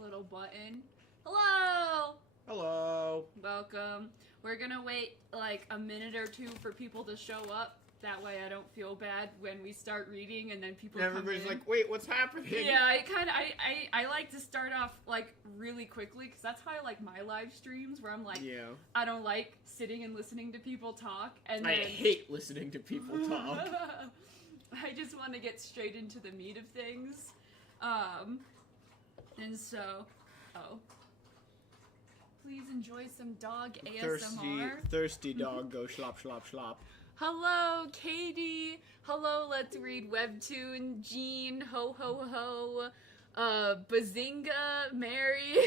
little button. Hello! Hello. Welcome. We're gonna wait like a minute or two for people to show up. That way I don't feel bad when we start reading and then people Everybody's come in. like, wait, what's happening? Yeah, I like to start off like really quickly because that's how I like my live streams where I'm like, I don't like sitting and listening to people talk. And I then... hate listening to people talk. I just want to get straight into the meat of things. And so, please enjoy some dog ASMR. Thirsty dog go slop, slop, slop. Hello, Katie. Hello, let's read Webtoon. Jean, ho, ho, ho. Bazinga, Mary.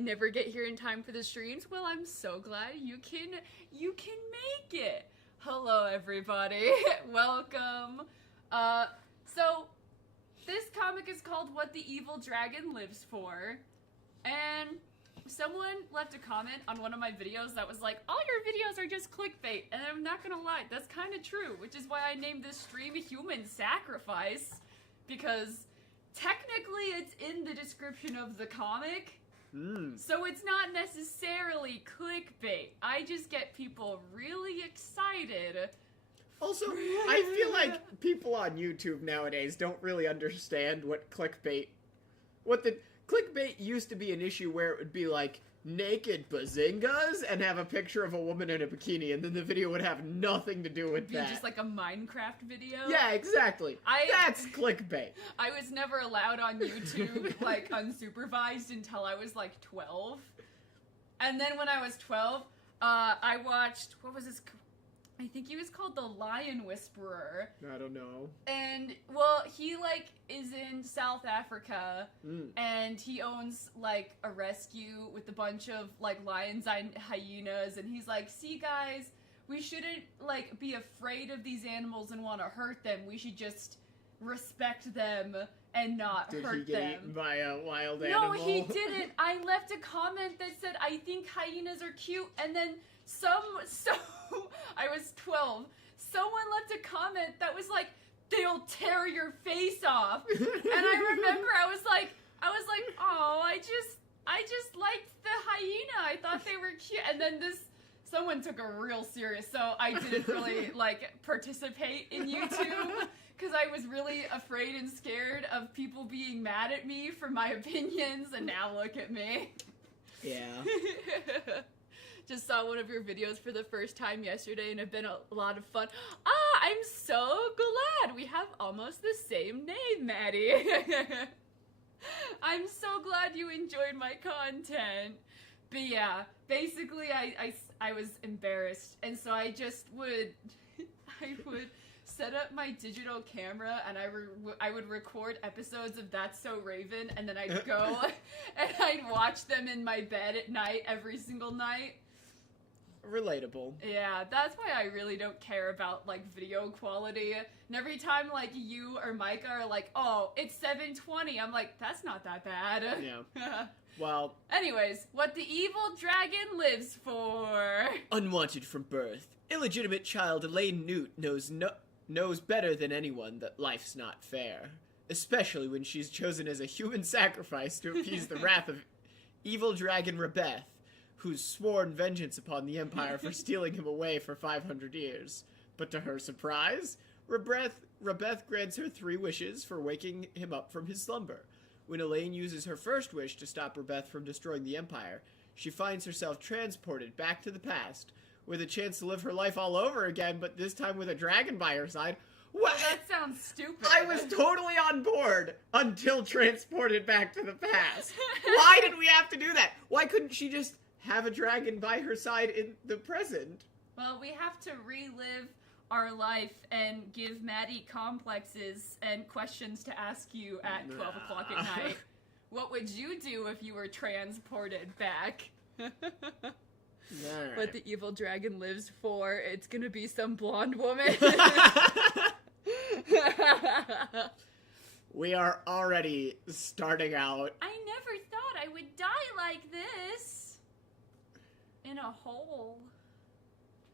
Never get here in time for the streams. Well, I'm so glad you can make it. Hello, everybody. Welcome. So, this comic is called What the Evil Dragon Lives For. And someone left a comment on one of my videos that was like, all your videos are just clickbait. And I'm not gonna lie, that's kind of true, which is why I named this stream Human Sacrifice. Because technically it's in the description of the comic. So it's not necessarily clickbait. I just get people really excited. Also, I feel like people on YouTube nowadays don't really understand what clickbait... Clickbait used to be an issue where it would be like naked bazingas and have a picture of a woman in a bikini, and then the video would have nothing to do with that. Just like a Minecraft video? Yeah, exactly. That's clickbait. I was never allowed on YouTube, like, unsupervised until I was, like, 12. And then when I was 12, I watched, what was this? I think he was called The Lion Whisperer. I don't know. And, well, he, like, is in South Africa, and he owns, like, a rescue with a bunch of, like, lions and hyenas, and he's like, see, guys, we shouldn't, like, be afraid of these animals and want to hurt them. We should just respect them and not hurt them. Did he get eaten by a wild animal? No, he didn't. I left a comment that said, I think hyenas are cute, and then I was 12. Someone left a comment that was like, they'll tear your face off. And I remember I was like, oh, I just liked the hyena. I thought they were cute. And then someone took a real serious, so I didn't really like participate in YouTube because I was really afraid and scared of people being mad at me for my opinions, and now look at me. Yeah. Just saw one of your videos for the first time yesterday and have been a lot of fun. I'm so glad we have almost the same name, Maddie. I'm so glad you enjoyed my content. But yeah, basically I was embarrassed, and so I just would, I would set up my digital camera and I would record episodes of That's So Raven, and then I'd go and I'd watch them in my bed at night every single night. Relatable. Yeah, that's why I really don't care about, like, video quality. And every time, like, you or Micah are like, oh, it's 720, I'm like, that's not that bad. Yeah. Well... Anyways, What the Evil Dragon Lives For. Unwanted from birth, illegitimate child Elaine Newt knows better than anyone that life's not fair. Especially when she's chosen as a human sacrifice to appease the wrath of evil dragon Rebeth, who's sworn vengeance upon the Empire for stealing him away for 500 years. But to her surprise, Rebeth grants her 3 wishes for waking him up from his slumber. When Elaine uses her first wish to stop Rebeth from destroying the Empire, she finds herself transported back to the past, with a chance to live her life all over again, but this time with a dragon by her side. What? That sounds stupid. I was totally on board until transported back to the past. Why did we have to do that? Why couldn't she just have a dragon by her side in the present? Well, we have to relive our life and give Maddie complexes and questions to ask you at 12 o'clock at night. What would you do if you were transported back? Right. What the evil dragon lives for, it's gonna be some blonde woman. We are already starting out. I never thought I would die like this. In a hole.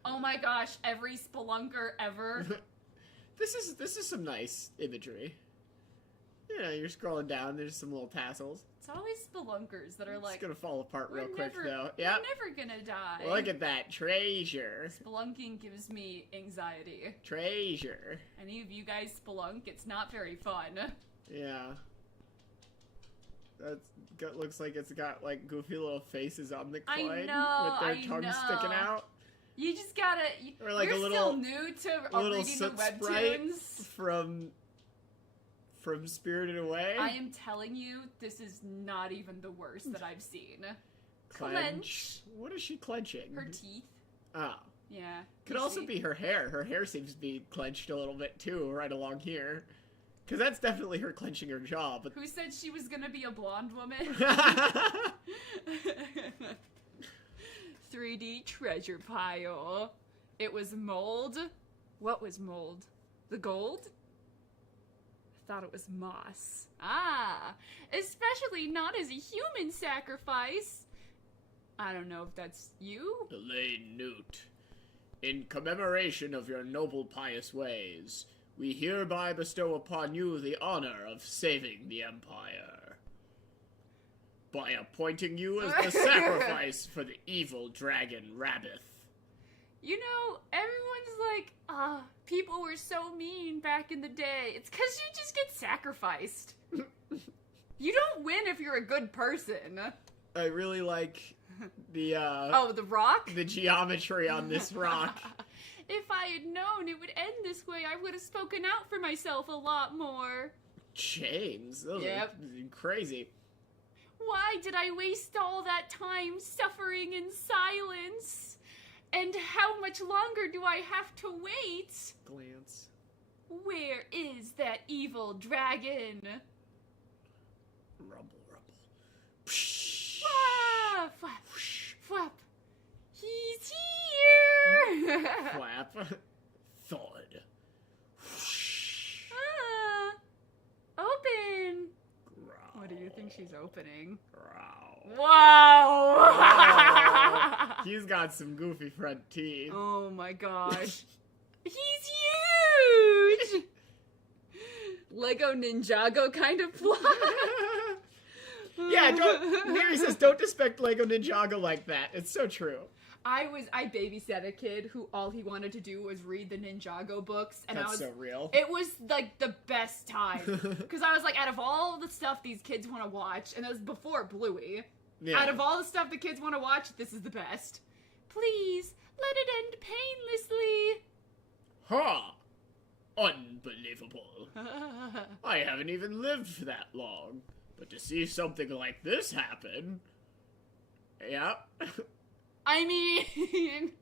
Oh my gosh, every spelunker ever. This is some nice imagery. You know, you're scrolling down, there's some little tassels. It's always spelunkers that are like, It's gonna fall apart real quick, never, though. we're Yep. never gonna die. Look at that. Treasure. Spelunking gives me anxiety. Treasure. Any of you guys spelunk? It's not very fun. Yeah. Looks like it's got, like, goofy little faces on the coin. I know, with their tongues sticking out. You just gotta... Or like you're a little, still new to reading the soot sprite webtoons. from Spirited Away. I am telling you, this is not even the worst that I've seen. Clench. What is she clenching? Her teeth. Oh. Yeah. Could also be her hair. Her hair seems to be clenched a little bit, too, right along here. Because that's definitely her clenching her jaw, but... Who said she was gonna be a blonde woman? 3D treasure pile. It was mold. What was mold? The gold? I thought it was moss. Ah, especially not as a human sacrifice. I don't know if that's you. Elaine Newt, in commemoration of your noble pious ways, we hereby bestow upon you the honor of saving the Empire. By appointing you as the sacrifice for the evil dragon Rabith. You know, everyone's like, people were so mean back in the day. It's because you just get sacrificed. You don't win if you're a good person. I really like the, the rock? the geometry on this rock. If I had known it would end this way, I would have spoken out for myself a lot more. Chains? Those Yep. are crazy. Why did I waste all that time suffering in silence? And how much longer do I have to wait? Glance. Where is that evil dragon? Rumble, rumble. Psh. Ah, flap, flap. He's here! Flap. Thud. Open! Growl. What do you think she's opening? Growl. Wow! Wow. He's got some goofy front teeth. Oh my gosh. He's huge! Lego Ninjago kind of plot. Yeah, Mary says don't expect Lego Ninjago like that. It's so true. I babysat a kid who all he wanted to do was read the Ninjago books, and That's so real. It was like the best time because I was like, out of all the stuff these kids want to watch, and it was before Bluey. Yeah. Out of all the stuff the kids want to watch, this is the best. Please let it end painlessly. Ha! Unbelievable. I haven't even lived for that long, but to see something like this happen. Yep. I mean...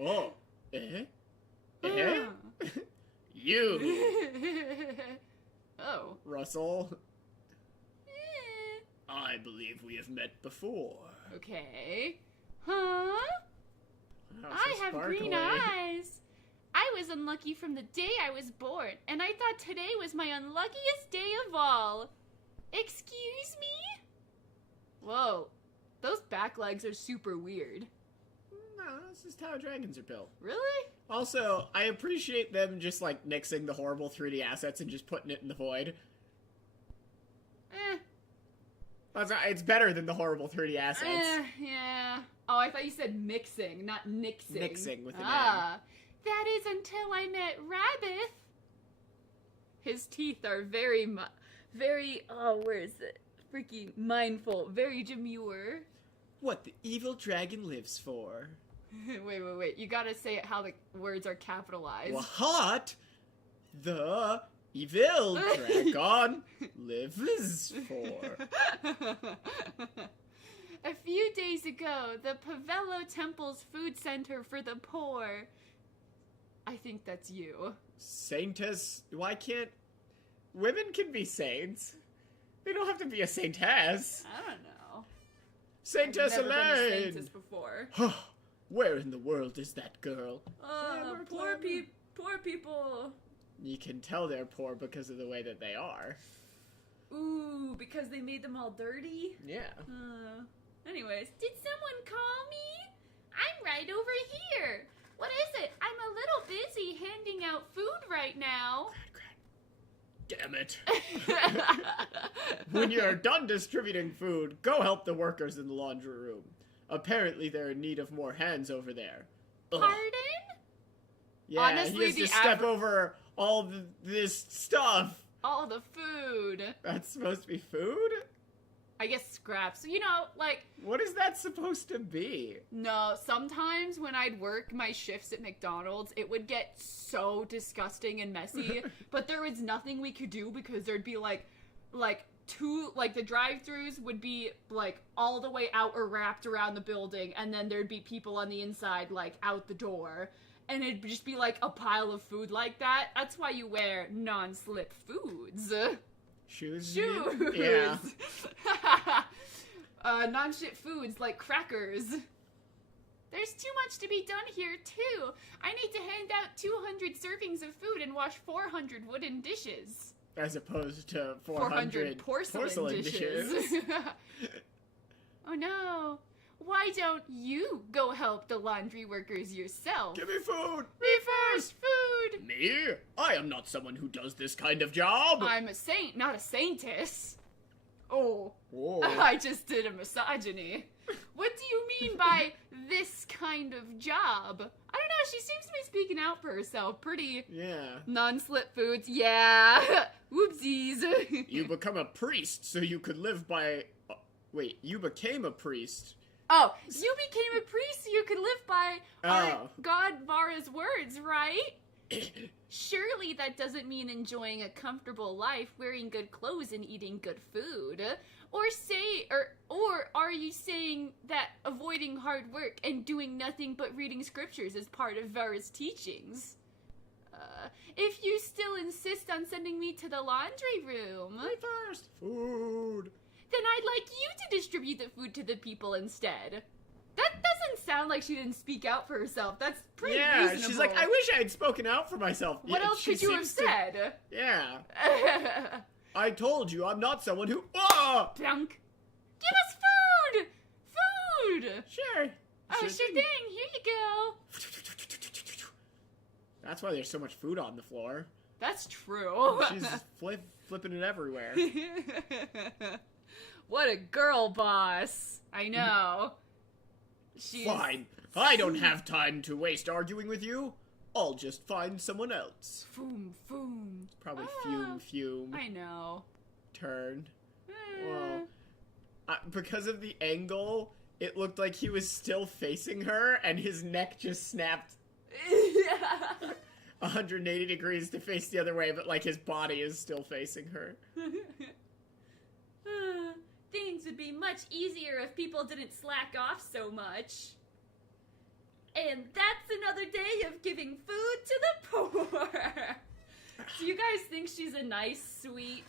Oh. Eh? Eh? You, Oh. Russell. I believe we have met before. Okay. Huh? Wow, I so have green sparkly. eyes. I was unlucky from the day I was born, and I thought today was my unluckiest day of all. Excuse me? Whoa. Those back legs are super weird. No, that's just how dragons are built. Really? Also, I appreciate them just, like, nixing the horrible 3D assets and just putting it in the void. Eh. It's better than the horrible 3D assets. Yeah. Oh, I thought you said mixing, not nixing. Nixing with an That is until I met Rabith. His teeth are very, where is it? Freaking mindful, very demure. What the evil dragon lives for. Wait. You gotta say it how the words are capitalized. What the evil dragon lives for. A few days ago, the Pavello Temple's food center for the poor. I think that's you. Saintess? Why can't... Women can be saints. They don't have to be a saintess. I don't know. Saintess I've never been a Elaine! saintess before. Where in the world is that girl? Poor people. You can tell they're poor because of the way that they are. Ooh, because they made them all dirty? Yeah. Anyways, did someone call me? I'm right over here. What is it? I'm a little busy handing out food right now. Damn it. When you're done distributing food, go help the workers in the laundry room. Apparently they're in need of more hands over there. Ugh. Pardon? Yeah, Honestly, he has to step over all this stuff. All the food. That's supposed to be food? I guess scraps. You know, like... What is that supposed to be? No, sometimes when I'd work my shifts at McDonald's, it would get so disgusting and messy, but there was nothing we could do because there'd be like the drive-thrus would be like all the way out or wrapped around the building, and then there'd be people on the inside like out the door, and it'd just be like a pile of food like that. That's why you wear non-slip foods. Shoes? Yeah. Non-shit foods like crackers. There's too much to be done here, too. I need to hand out 200 servings of food and wash 400 wooden dishes. As opposed to 400 porcelain dishes. Oh no. Why don't you go help the laundry workers yourself? Give me food! Me first! Food! Me? I am not someone who does this kind of job! I'm a saint, not a saintess. Oh. Whoa. I just did a misogyny. What do you mean by this kind of job? I don't know, she seems to be speaking out for herself. Pretty non-slip foods. Yeah. Whoopsies. You become a priest so you could live by... Wait, you became a priest. Oh, you became a priest so you could live by our God Vara's words, right? Surely that doesn't mean enjoying a comfortable life, wearing good clothes, and eating good food. Or are you saying that avoiding hard work and doing nothing but reading scriptures is part of Vara's teachings? If you still insist on sending me to the laundry room... Me first! Food! Then I'd like you to distribute the food to the people instead. That doesn't sound like she didn't speak out for herself. That's pretty reasonable. She's like, I wish I had spoken out for myself. What else could you have said? Yeah. I told you, I'm not someone who... Oh! Plunk. Give us food! Food! Sure. Oh, sure thing. Here you go. That's why there's so much food on the floor. That's true. She's flipping it everywhere. What a girl boss. I know. Fine. I don't have time to waste arguing with you. I'll just find someone else. Foom, foom. Probably fume. I know. Turn. Well, because of the angle, it looked like he was still facing her, and his neck just snapped 180 degrees to face the other way, but like his body is still facing her. Things would be much easier if people didn't slack off so much. And that's another day of giving food to the poor. Do you guys think she's a nice, sweet,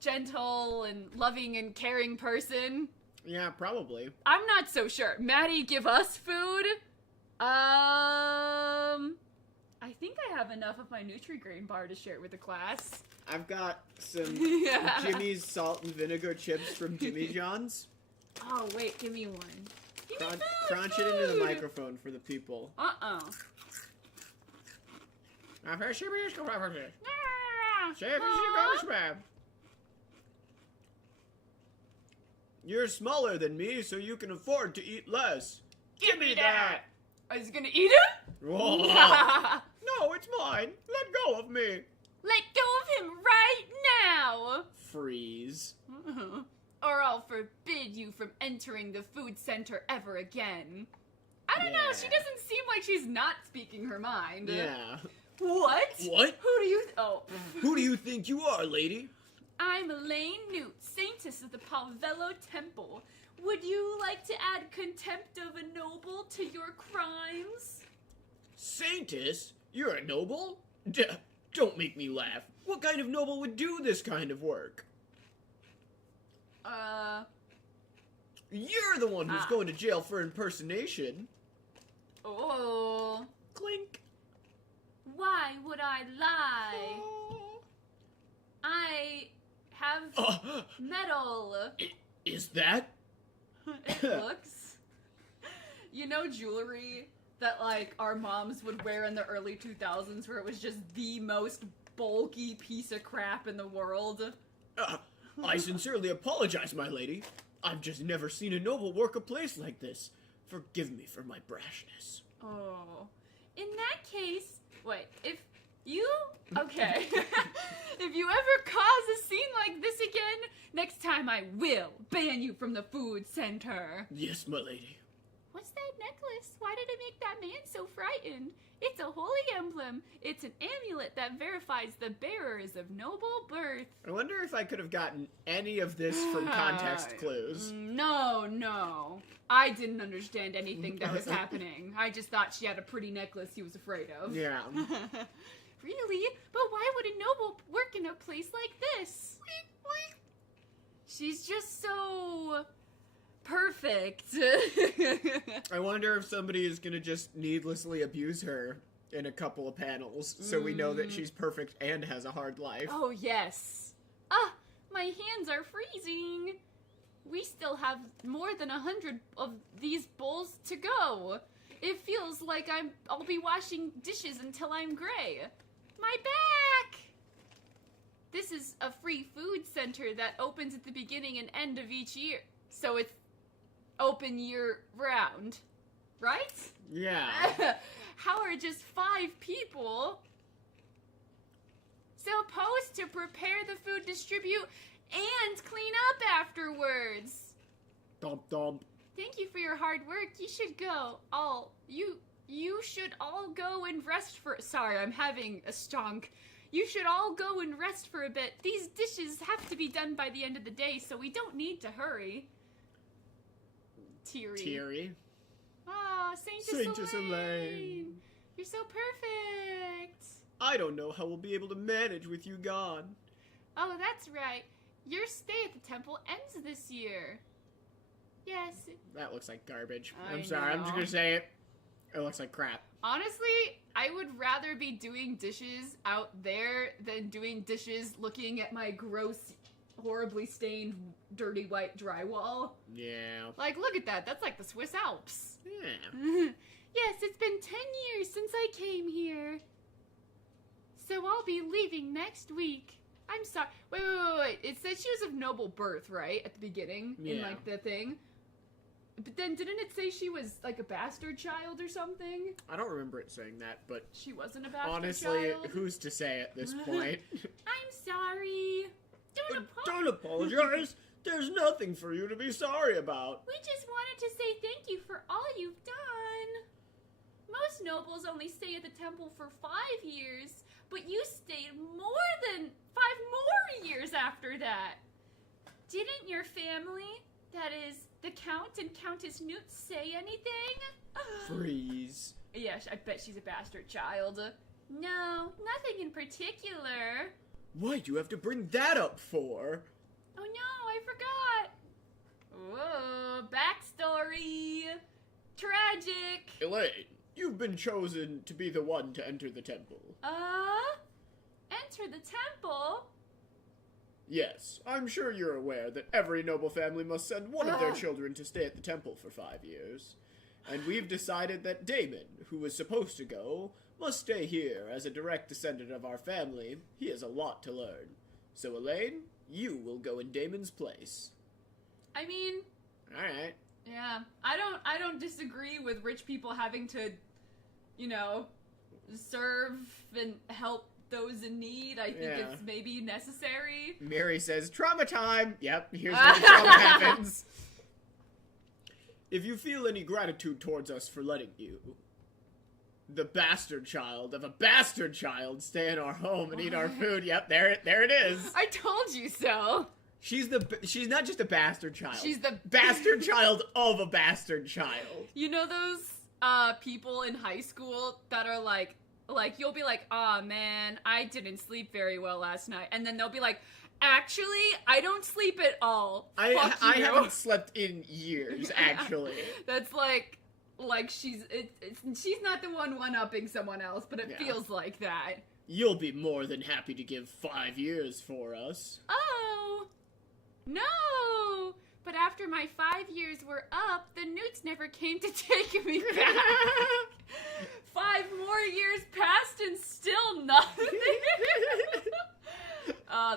gentle, and loving and caring person? Yeah, probably. I'm not so sure. Maddie, give us food? I think I have enough of my Nutri-Grain bar to share with the class. I've got some Jimmy's salt and vinegar chips from Jimmy John's. Oh, wait, give me one. Give me food, crunch it into the microphone for the people. You're smaller than me, so you can afford to eat less. Give me that! Are you gonna eat it? No, it's mine. Let go of me. Let go of him right now! Freeze. Or I'll forbid you from entering the food center ever again. I don't know, she doesn't seem like she's not speaking her mind. Yeah. What? What? Who do you think you are, lady? I'm Elaine Newt, Saintess of the Palvello Temple. Would you like to add contempt of a noble to your crimes? Saintess? You're a noble? Don't make me laugh. What kind of noble would do this kind of work? You're the one who's going to jail for impersonation. Oh. Clink. Why would I lie? Oh. I have metal. Is that? It looks. You know jewelry that, like, our moms would wear in the early 2000s where it was just the most bulky piece of crap in the world. I sincerely apologize, my lady. I've just never seen a noble work a place like this. Forgive me for my brashness. Oh. In that case, wait, if you... Okay. If you ever cause a scene like this again, next time I will ban you from the food center. Yes, my lady. What's that necklace? Why did it make that man so frightened? It's a holy emblem. It's an amulet that verifies the bearers of noble birth. I wonder if I could have gotten any of this from context clues. No. I didn't understand anything that was happening. I just thought she had a pretty necklace he was afraid of. Yeah. Really? But why would a noble work in a place like this? She's just so... perfect. I wonder if somebody is gonna just needlessly abuse her in a couple of panels, so we know that she's perfect and has a hard life. Oh, yes. Ah, my hands are freezing. We still have more than 100 of these bowls to go. It feels like I'll be washing dishes until I'm gray. My back! This is a free food center that opens at the beginning and end of each year. So it's open year round, right? Yeah. How are just 5 people supposed to prepare the food, distribute, and clean up afterwards? Dump, dump. Thank you for your hard work. You should go. You should all go and rest for... Sorry, I'm having a stonk. You should all go and rest for a bit. These dishes have to be done by the end of the day, so we don't need to hurry. Thierry. Oh, Saint Elaine. You're so perfect. I don't know how we'll be able to manage with you gone. Oh, that's right. Your stay at the temple ends this year. Yes. That looks like garbage. I I'm sorry, I'm just know. gonna say it. It looks like crap. Honestly, I would rather be doing dishes out there than doing dishes looking at my gross, horribly stained, dirty white drywall. Yeah. Like, look at that. That's like the Swiss Alps. Yeah. Yes, it's been 10 years since I came here. So I'll be leaving next week. I'm sorry. Wait. It said she was of noble birth, right? At the beginning. In, Yeah. like, the thing. But then didn't it say she was, like, a bastard child or something? I don't remember it saying that, but She wasn't a bastard honestly, child? who's to say at this point? I'm sorry. Don't apologize. There's nothing for you to be sorry about. We just wanted to say thank you for all you've done. Most nobles only stay at the temple for 5 years, but you stayed more than 5 more years after that. Didn't your family, that is, the Count and Countess Newt, say anything? Freeze. Yes, I bet she's a bastard child. No, nothing in particular. Why'd you have to bring that up for? Oh no, I forgot. Whoa, backstory. Tragic. Elaine, you've been chosen to be the one to enter the temple. Enter the temple? Yes, I'm sure you're aware that every noble family must send one of their children to stay at the temple for 5 years. And we've decided that Damon, who was supposed to go, must stay here as a direct descendant of our family. He has a lot to learn. So, Elaine, you will go in Damon's place. I mean, Alright. yeah, I don't disagree with rich people having to, you know, serve and help those in need. I think it's maybe necessary. Mary says, trauma time! Yep, here's where the trauma happens. If you feel any gratitude towards us for letting you, the bastard child of a bastard child, stay in our home and eat our food. Yep, there it is. I told you so. She's not just a bastard child. She's the bastard child of a bastard child. You know those people in high school that are like you'll be like, "Aw, man, I didn't sleep very well last night." And then they'll be like, "Actually, I don't sleep at all. Fuck I you." haven't slept in years, actually. That's like she's not the one-upping someone else, but it feels like that. You'll be more than happy to give 5 years for us. Oh, no! But after my 5 years were up, the Newts never came to take me back. 5 more years passed and still nothing.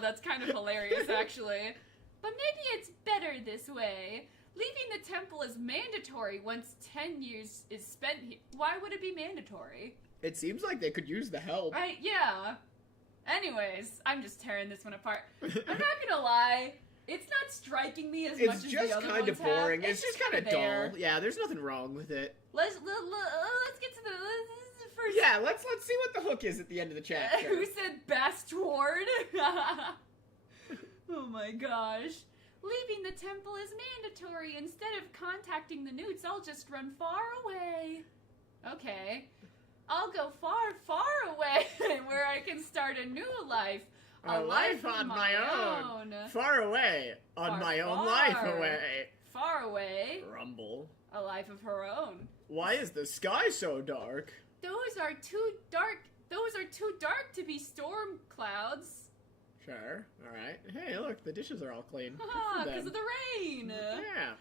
That's kind of hilarious, actually. But maybe it's better this way. Leaving the temple is mandatory once 10 years is spent here. Why would it be mandatory? It seems like they could use the help. Right, yeah. Anyways, I'm just tearing this one apart. I'm not gonna lie. It's not striking me as much as the other ones have. It's just kind of boring. It's just kind of there. dull. Yeah, there's nothing wrong with it. Let's get to the first. Yeah, let's see what the hook is at the end of the chapter. Who said bastard? Oh my gosh. Leaving the temple is mandatory. Instead of contacting the newts, I'll just run far away. Okay. I'll go far, far away where I can start a new life. A life on my own. Far away. On my own life away. Far away. Rumble. A life of her own. Why is the sky so dark? Those are too dark. Those are too dark to be storm clouds. Sure. All right. Hey, look, the dishes are all clean. Ah, because of the rain. Yeah.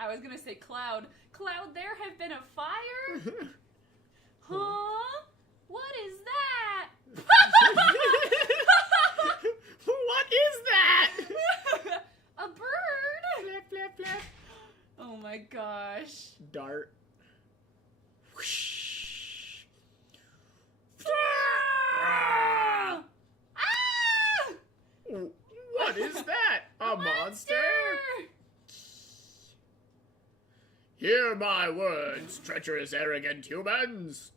I was gonna say cloud. Cloud, there have been a fire? Huh? What is that? What is that? A bird? Flap, flap, flap. Oh my gosh. Dart. Ah! What is that? A monster? Hear my words, treacherous, arrogant humans.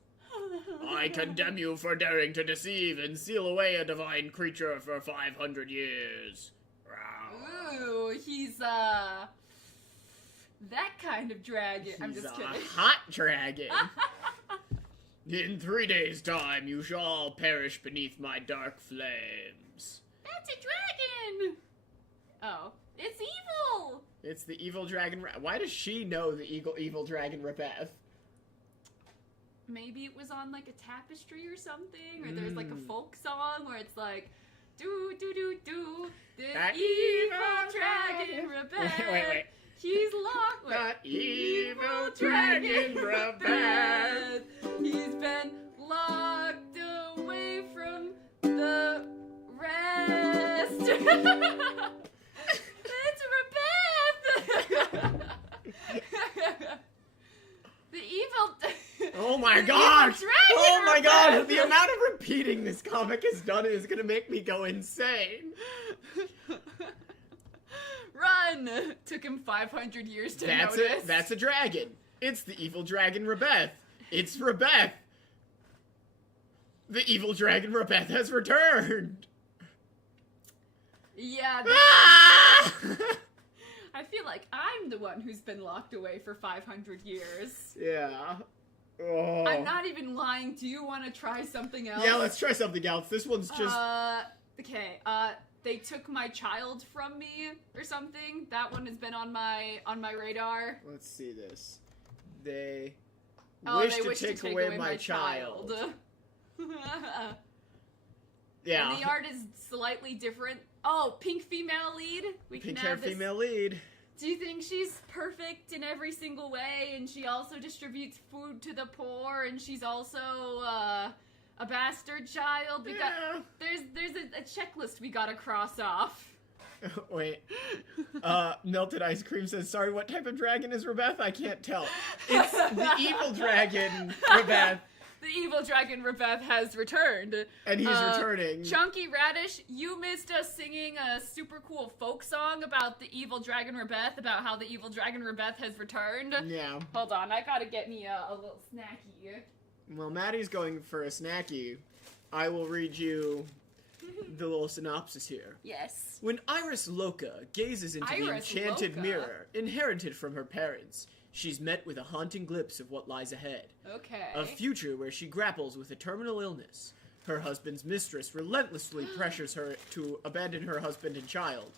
I condemn you for daring to deceive and seal away a divine creature for 500 years. Ooh, he's, that kind of dragon. I'm just kidding. A hot dragon. In 3 days' time, you shall all perish beneath my dark flames. That's a dragon! Oh, it's evil! It's the evil dragon. Why does she know the evil dragon Rebeth? Maybe it was on like a tapestry or something, or there's like a folk song where it's like, do do do do, the that evil dragon Rebeth. Wait. He's locked. That evil dragon Rebeth. He's been locked away from the rest. It's Rebeth. The evil. Oh my gosh! Oh my Rebeth. god! The amount of repeating this comic has done is gonna make me go insane. Run! Took him 500 years to notice. That's a dragon. It's the evil dragon Rebeth. It's Rebeth. The evil dragon Rebeth has returned. Yeah. Ah! I feel like I'm the one who's been locked away for 500 years. Yeah. Oh. I'm not even lying. Do you want to try something else? Yeah, let's try something else. This one's just... Okay, they took my child from me or something. That one has been on my radar. Let's see this. They wish to take away my child. Yeah. And the art is slightly different. Oh, pink female lead. We Pink can hair add this. female lead. Do you think she's perfect in every single way, and she also distributes food to the poor, and she's also a bastard child? Yeah. There's a checklist we gotta cross off. Wait. Melted Ice Cream says, sorry, what type of dragon is Rebeth? I can't tell. It's the evil dragon, Rebeth. The evil dragon Rebeth has returned. And he's returning. Chunky Radish, you missed us singing a super cool folk song about the evil dragon Rebeth, about how the evil dragon Rebeth has returned. Yeah. Hold on, I gotta get me a little snacky. Well, Maddie's going for a snacky. I will read you the little synopsis here. Yes. When Iris Loca gazes into the Iris enchanted Loca. mirror, inherited from her parents, she's met with a haunting glimpse of what lies ahead. Okay. A future where she grapples with a terminal illness. Her husband's mistress relentlessly pressures her to abandon her husband and child.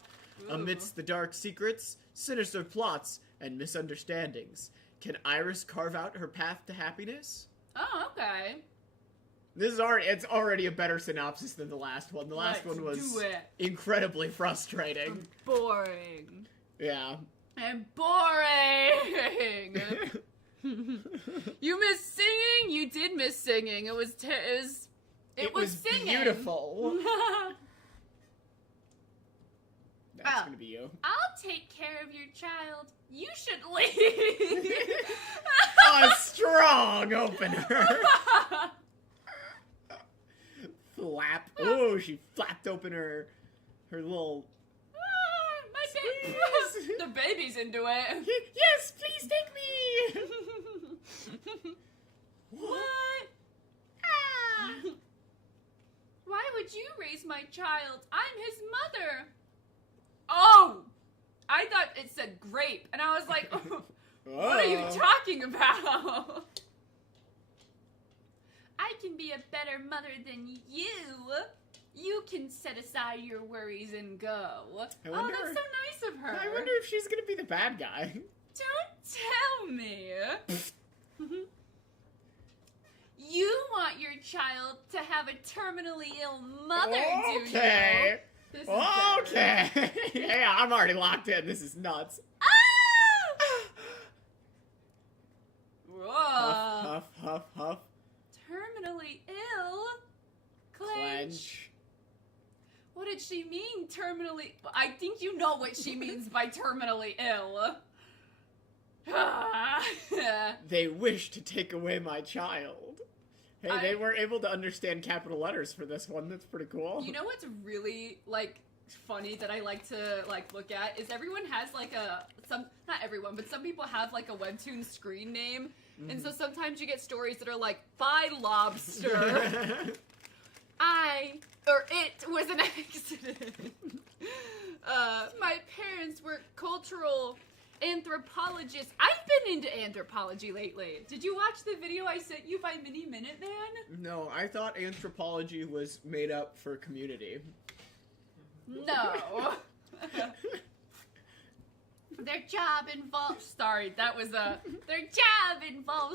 Ooh. Amidst the dark secrets, sinister plots, and misunderstandings, can Iris carve out her path to happiness? Oh, okay. It's already a better synopsis than the last one. The last Let's one was do it. incredibly frustrating. Boring. Yeah. And boring. You missed singing? You did miss singing. It was singing. Beautiful. That's gonna be you. I'll take care of your child. You should leave. A strong opener. Flap. Oh, she flapped open her little. The baby's into it. Yes, please take me. What? Ah. Why would you raise my child? I'm his mother. Oh, I thought it said grape, and I was like, what are you talking about? I can be a better mother than you. You can set aside your worries and go. That's so nice of her. I wonder if she's gonna be the bad guy. Don't tell me. You want your child to have a terminally ill mother, do you? Okay. This is Okay. Yeah, I'm already locked in. This is nuts. Whoa. Huff, huff, huff, huff. Terminally ill? Clench. What did she mean, terminally? I think you know what she means by terminally ill. They wish to take away my child. Hey, they were able to understand capital letters for this one. That's pretty cool. You know what's really, funny that I like to, look at is everyone has, not everyone, but some people have, a Webtoon screen name. Mm. And so sometimes you get stories that are like, "Bye, lobster." It was an accident. My parents were cultural anthropologists. I've been into anthropology lately. Did you watch the video I sent you by Mini Minute Man? No, I thought anthropology was made up for Community. No. Their job involves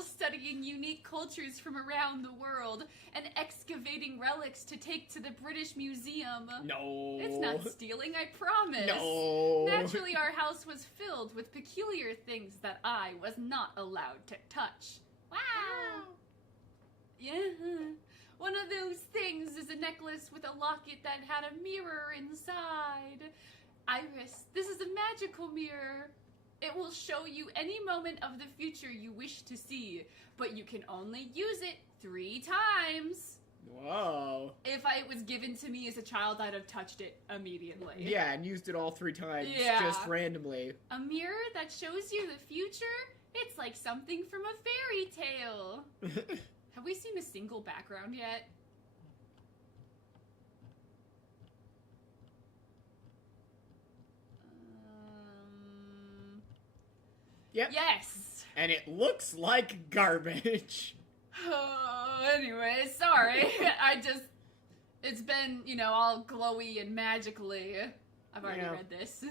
studying unique cultures from around the world and excavating relics to take to the British Museum. No. It's not stealing, I promise. No. Naturally, our house was filled with peculiar things that I was not allowed to touch. Wow. Yeah. One of those things is a necklace with a locket that had a mirror inside. Iris, this is a magical mirror. It will show you any moment of the future you wish to see, but you can only use it 3 times. Whoa. If it was given to me as a child, I'd have touched it immediately. Yeah, and used it all 3 times, just randomly. A mirror that shows you the future? It's like something from a fairy tale. Have we seen a single background yet? Yep. Yes. And it looks like garbage. Anyway, sorry. It's been, all glowy and magically. I've already read this.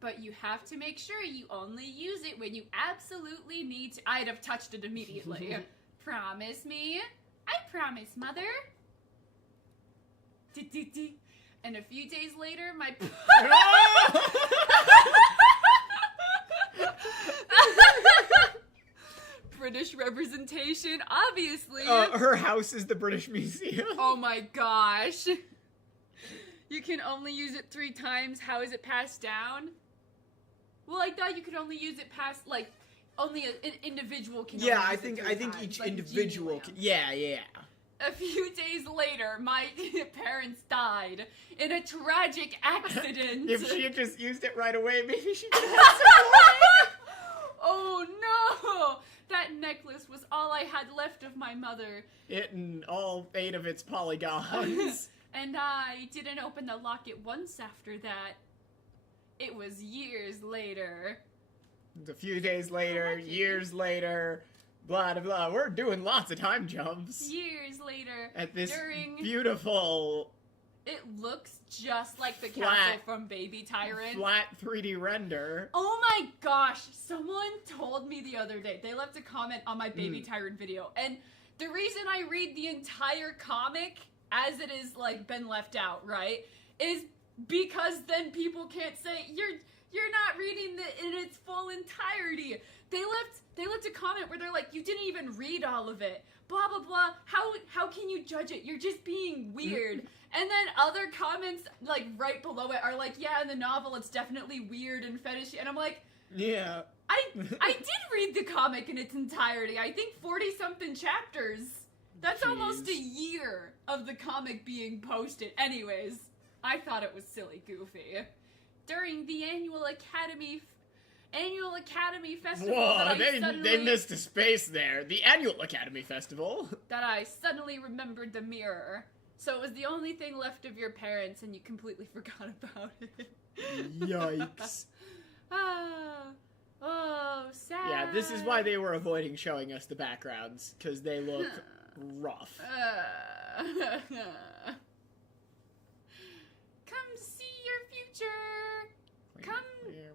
But you have to make sure you only use it when you absolutely need to. I'd have touched it immediately. Promise me? I promise, Mother. And a few days later, my... British representation, obviously. Her house is the British Museum. Oh my gosh. You can only use it 3 times. How is it passed down? Well, I thought you could only use it past, only an individual can use it 3 I think times, each individual can. Yeah. A few days later, my parents died in a tragic accident. If she had just used it right away, maybe she could have some more. Oh no! That necklace was all I had left of my mother. It and all 8 of its polygons. And I didn't open the locket once after that. It was years later. A few days later, years later, blah, blah, blah. We're doing lots of time jumps. Years later. At this beautiful... It looks just like the castle from Baby Tyrant. Flat 3D render. Oh my gosh, someone told me the other day, they left a comment on my Baby Tyrant video, and the reason I read the entire comic as it is, been left out, right, is because then people can't say, You're not reading it in its full entirety. They left a comment where they're like, you didn't even read all of it. Blah, blah, blah. How can you judge it? You're just being weird. And then other comments, like, right below it are like, yeah, in the novel it's definitely weird and fetishy. And I'm like, yeah. I did read the comic in its entirety. I think 40-something chapters. That's almost a year of the comic being posted. Anyways, I thought it was silly goofy. During the annual Academy Festival Whoa, they missed a space there. The annual Academy Festival. That I suddenly remembered the mirror. So it was the only thing left of your parents and you completely forgot about it. Yikes. Oh, sad. Yeah, this is why they were avoiding showing us the backgrounds, because they look rough. Come see your future. Come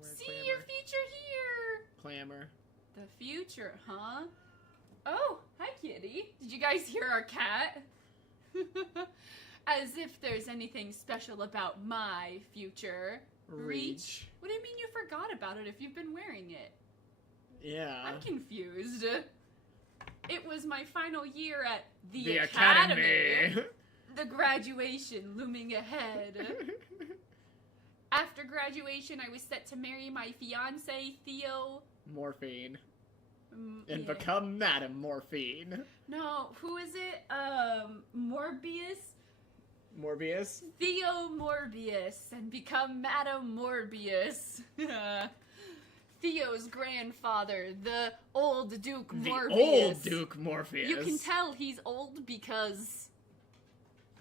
see your future here. Clamor. The future, huh? Oh, hi, kitty. Did you guys hear our cat? As if there's anything special about my future. Reach? What do you mean you forgot about it if you've been wearing it? Yeah. I'm confused. It was my final year at the Academy. The graduation looming ahead. After graduation, I was set to marry my fiancé, Theo. Morphine. And become Madam Morphine. No, who is it? Morbius? Morbius? Theo Morbius, and become Madam Morbius. Theo's grandfather, the old Duke Morbius. The old Duke Morpheus. You can tell he's old because...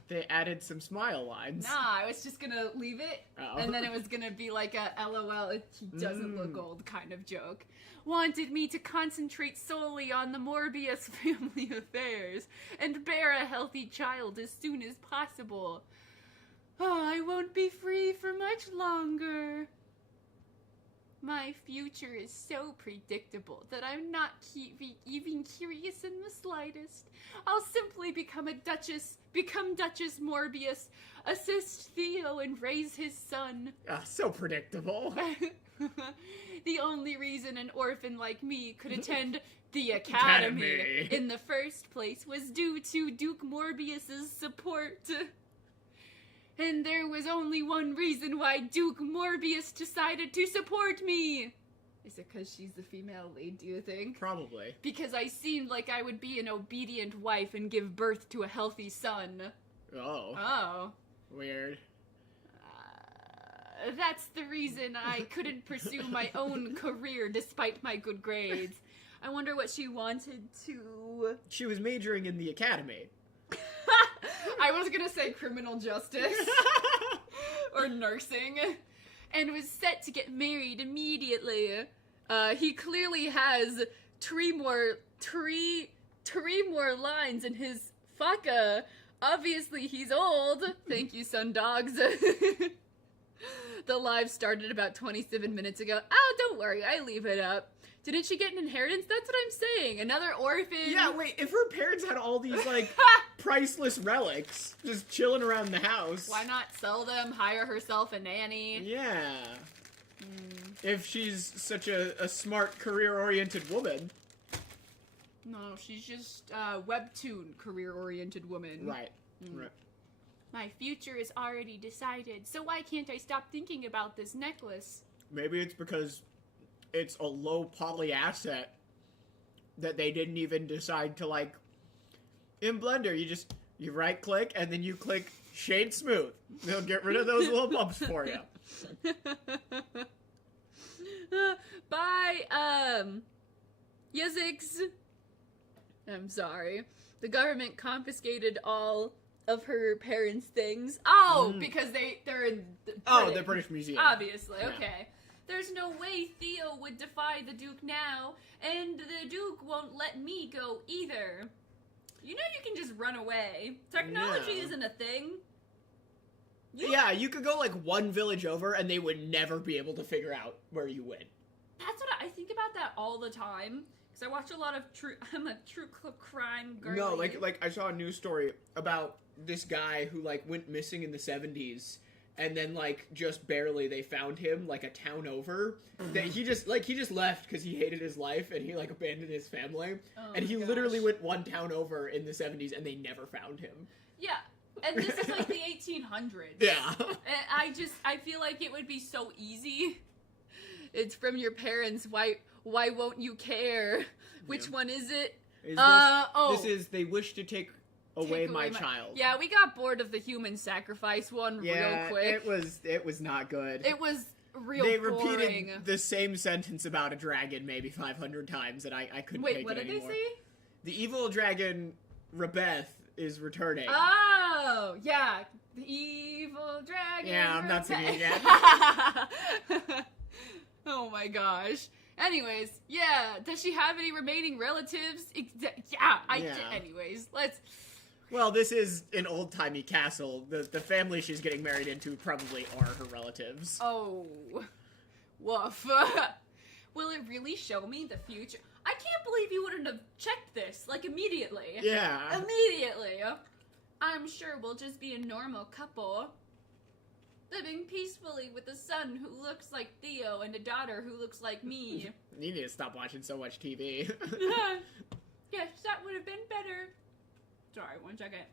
They added some smile lines. Nah, I was just gonna leave it, and then it was gonna be like a LOL, he doesn't look old kind of joke. Wanted me to concentrate solely on the Morbius family affairs, and bear a healthy child as soon as possible. Oh, I won't be free for much longer. My future is so predictable that I'm not even curious in the slightest. I'll simply become Duchess Morbius, assist Theo and raise his son. So predictable. The only reason an orphan like me could attend the Academy in the first place was due to Duke Morbius's support. And there was only one reason why Duke Morbius decided to support me. Is it because she's the female lead, do you think? Probably. Because I seemed like I would be an obedient wife and give birth to a healthy son. Oh. Oh. Weird. That's the reason I couldn't pursue my own career despite my good grades. I wonder what she wanted to... She was majoring in the academy. I was gonna say criminal justice. Or nursing. And was set to get married immediately. He clearly has three more lines in his fucka. Obviously he's old. Thank you, sun dogs. The live started about 27 minutes ago. Oh, don't worry, I leave it up. Didn't she get an inheritance? That's what I'm saying. Another orphan. Yeah, wait, if her parents had all these, like, priceless relics just chilling around the house. Why not sell them, hire herself a nanny? Yeah. If she's such a smart, career-oriented woman. No, she's just a Webtoon career-oriented woman. Right. Right. My future is already decided, so why can't I stop thinking about this necklace? Maybe it's because it's a low poly asset that they didn't even decide to, like, in Blender, you right click and then you click shade smooth. They'll get rid of those little bumps for you. Bye, Yazix. I'm sorry. The government confiscated all of her parents' things. Oh, because they're in the British Museum. Obviously, Yeah. okay. There's no way Theo would defy the Duke now, and the Duke won't let me go either. You know you can just run away. Technology isn't a thing. Yeah, you could go like one village over and they would never be able to figure out where you went. That's what I think about that all the time. Because I watch a lot of I'm a true crime girl. No, like I saw a news story about this guy who like went missing in the 70s and then like just barely they found him like a town over. That he just left because he hated his life and he like abandoned his family. Oh And he my literally gosh. went one town over in the 70s and they never found him. Yeah. And this is like the 1800s. Yeah. And I feel like it would be so easy. It's from your parents. Why won't you care? Which one is it? This is they wish to take away my child. Yeah, we got bored of the human sacrifice one real quick. It was not good. It was real They boring. repeated the same sentence about a dragon maybe 500 times and I couldn't take it anymore. Wait, what did they say? The evil dragon Rebeth is returning. Oh, yeah. The evil dragon. Yeah, I'm not singing again. Oh my gosh. Anyways, yeah. Does she have any remaining relatives? Yeah. Anyways, let's... Well, this is an old-timey castle. The family she's getting married into probably are her relatives. Oh. Woof. Will it really show me the future? I can't believe you wouldn't have checked this, like, immediately. Yeah. Immediately. I'm sure we'll just be a normal couple. Living peacefully with a son who looks like Theo and a daughter who looks like me. You need to stop watching so much TV. Yes, that would have been better. Sorry, 1 second.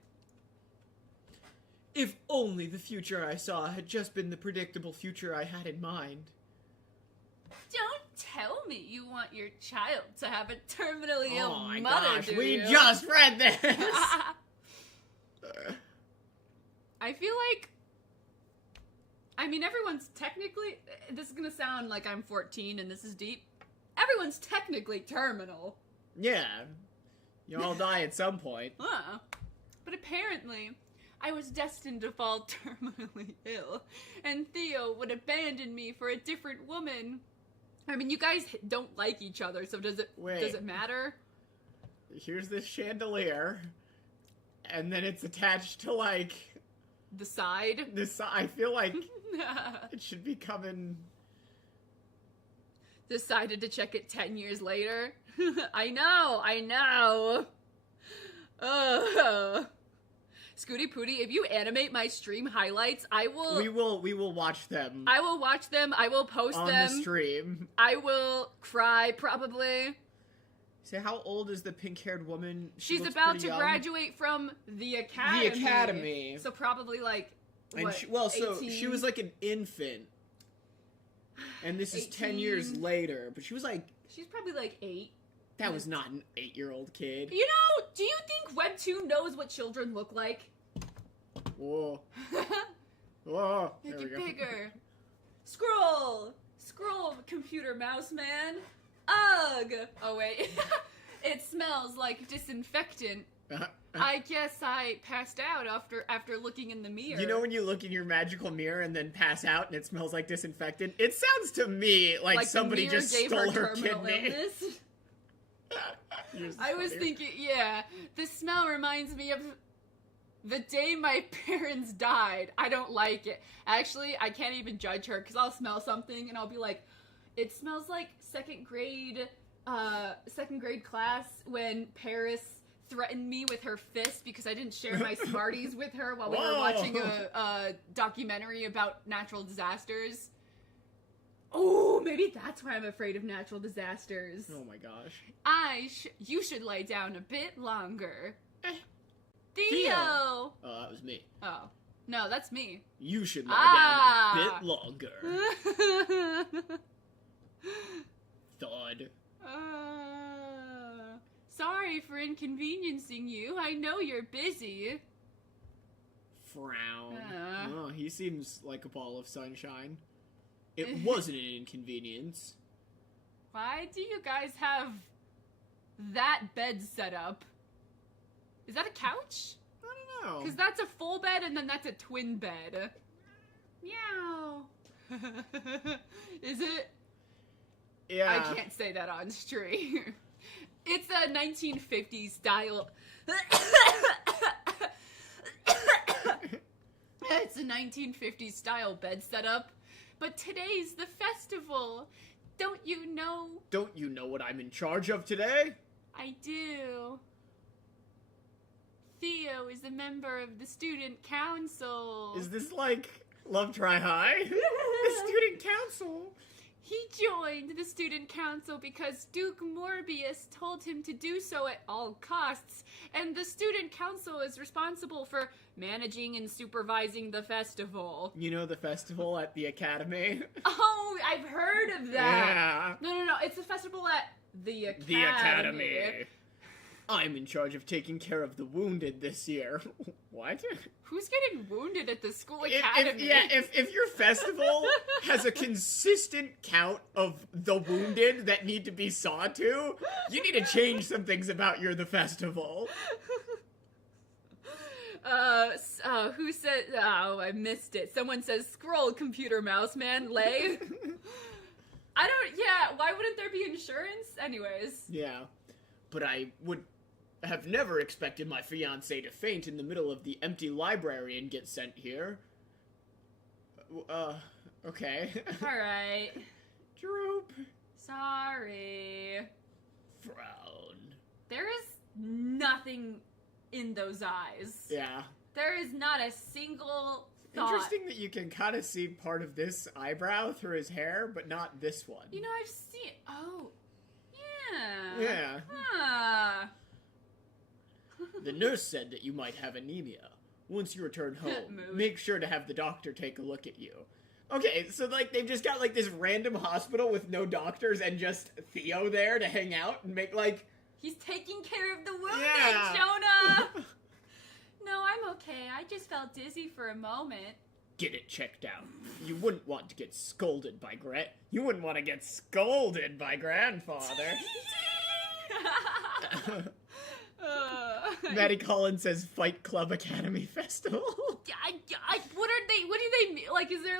If only the future I saw had just been the predictable future I had in mind. Don't tell me you want your child to have a terminally ill Oh my mother, gosh, do we you? just read this! I feel like... I mean, everyone's technically... This is gonna sound like I'm 14 and this is deep. Everyone's technically terminal. Yeah. You all die at some point. But apparently, I was destined to fall terminally ill, and Theo would abandon me for a different woman. I mean, you guys don't like each other, so does it matter? Here's this chandelier, and then it's attached to, like... The side? I feel like it should be coming... Decided to check it 10 years later. I know. Scooty Pooty, if you animate my stream highlights, I will... We will watch them. I will watch them. I will post on them. the stream. I will cry, probably. So how old is the pink-haired woman? She's looks about pretty to young. graduate from the academy. The academy. So probably, like, And what, so 18? she was like an infant. And this is 10 years later. But she was like... She's probably like 8. That was not an 8-year-old kid. You know, do you think Webtoon knows what children look like? Whoa. Whoa. Make There we it go. bigger. Scroll, computer mouse man. Ugh. Oh wait, it smells like disinfectant. I guess I passed out after looking in the mirror. You know when you look in your magical mirror and then pass out and it smells like disinfectant? It sounds to me like somebody the mirror just gave stole her terminal kidney. illness. Yours is I was funnier. thinking, yeah, the smell reminds me of the day my parents died. I don't like it. Actually, I can't even judge her because I'll smell something and I'll be like, it smells like second grade class when Paris threatened me with her fist because I didn't share my Smarties with her while we were watching a documentary about natural disasters. Oh, maybe that's why I'm afraid of natural disasters. Oh my gosh. You should lay down a bit longer. Theo. Theo! Oh, that was me. Oh. No, that's me. You should lie down a bit longer. Thud. Sorry for inconveniencing you. I know you're busy. Frown. Oh, he seems like a ball of sunshine. It wasn't an inconvenience. Why do you guys have that bed set up? Is that a couch? I don't know. Because that's a full bed and then that's a twin bed. Meow. Is it? Yeah. I can't say that on stream. It's a 1950s style. It's a 1950s style bed setup. But today's the festival. Don't you know? Don't you know what I'm in charge of today? I do. Theo is a member of the student council. Is this like Love try high. The student council. He joined the student council because Duke Morbius told him to do so at all costs, and the student council is responsible for managing and supervising the festival. You know the festival at the academy? Oh, I've heard of that. Yeah. No, it's a festival at the academy. The academy. I'm in charge of taking care of the wounded this year. What? Who's getting wounded at the school academy? If your festival has a consistent count of the wounded that need to be saw to, you need to change some things about the festival. Who said, oh, I missed it. Someone says, scroll, computer mouse, man, lay. Why wouldn't there be insurance? Anyways. Yeah, but I would have never expected my fiancé to faint in the middle of the empty library and get sent here. Okay. Alright. Droop. Sorry. Frown. There is nothing in those eyes. Yeah. There is not a single thought. Interesting that you can kind of see part of this eyebrow through his hair, but not this one. You know, I've seen... Oh. Yeah. Yeah. Huh. The nurse said that you might have anemia. Once you return home, Mood. make sure to have the doctor take a look at you. Okay, so, they've just got, this random hospital with no doctors and just Theo there to hang out and make, He's taking care of the wounded, Yeah. Jonah! No, I'm okay. I just felt dizzy for a moment. Get it checked out. You wouldn't want to get scolded by You wouldn't want to get scolded by grandfather. Maddie Collins says Fight Club Academy Festival. What do they mean? Is there,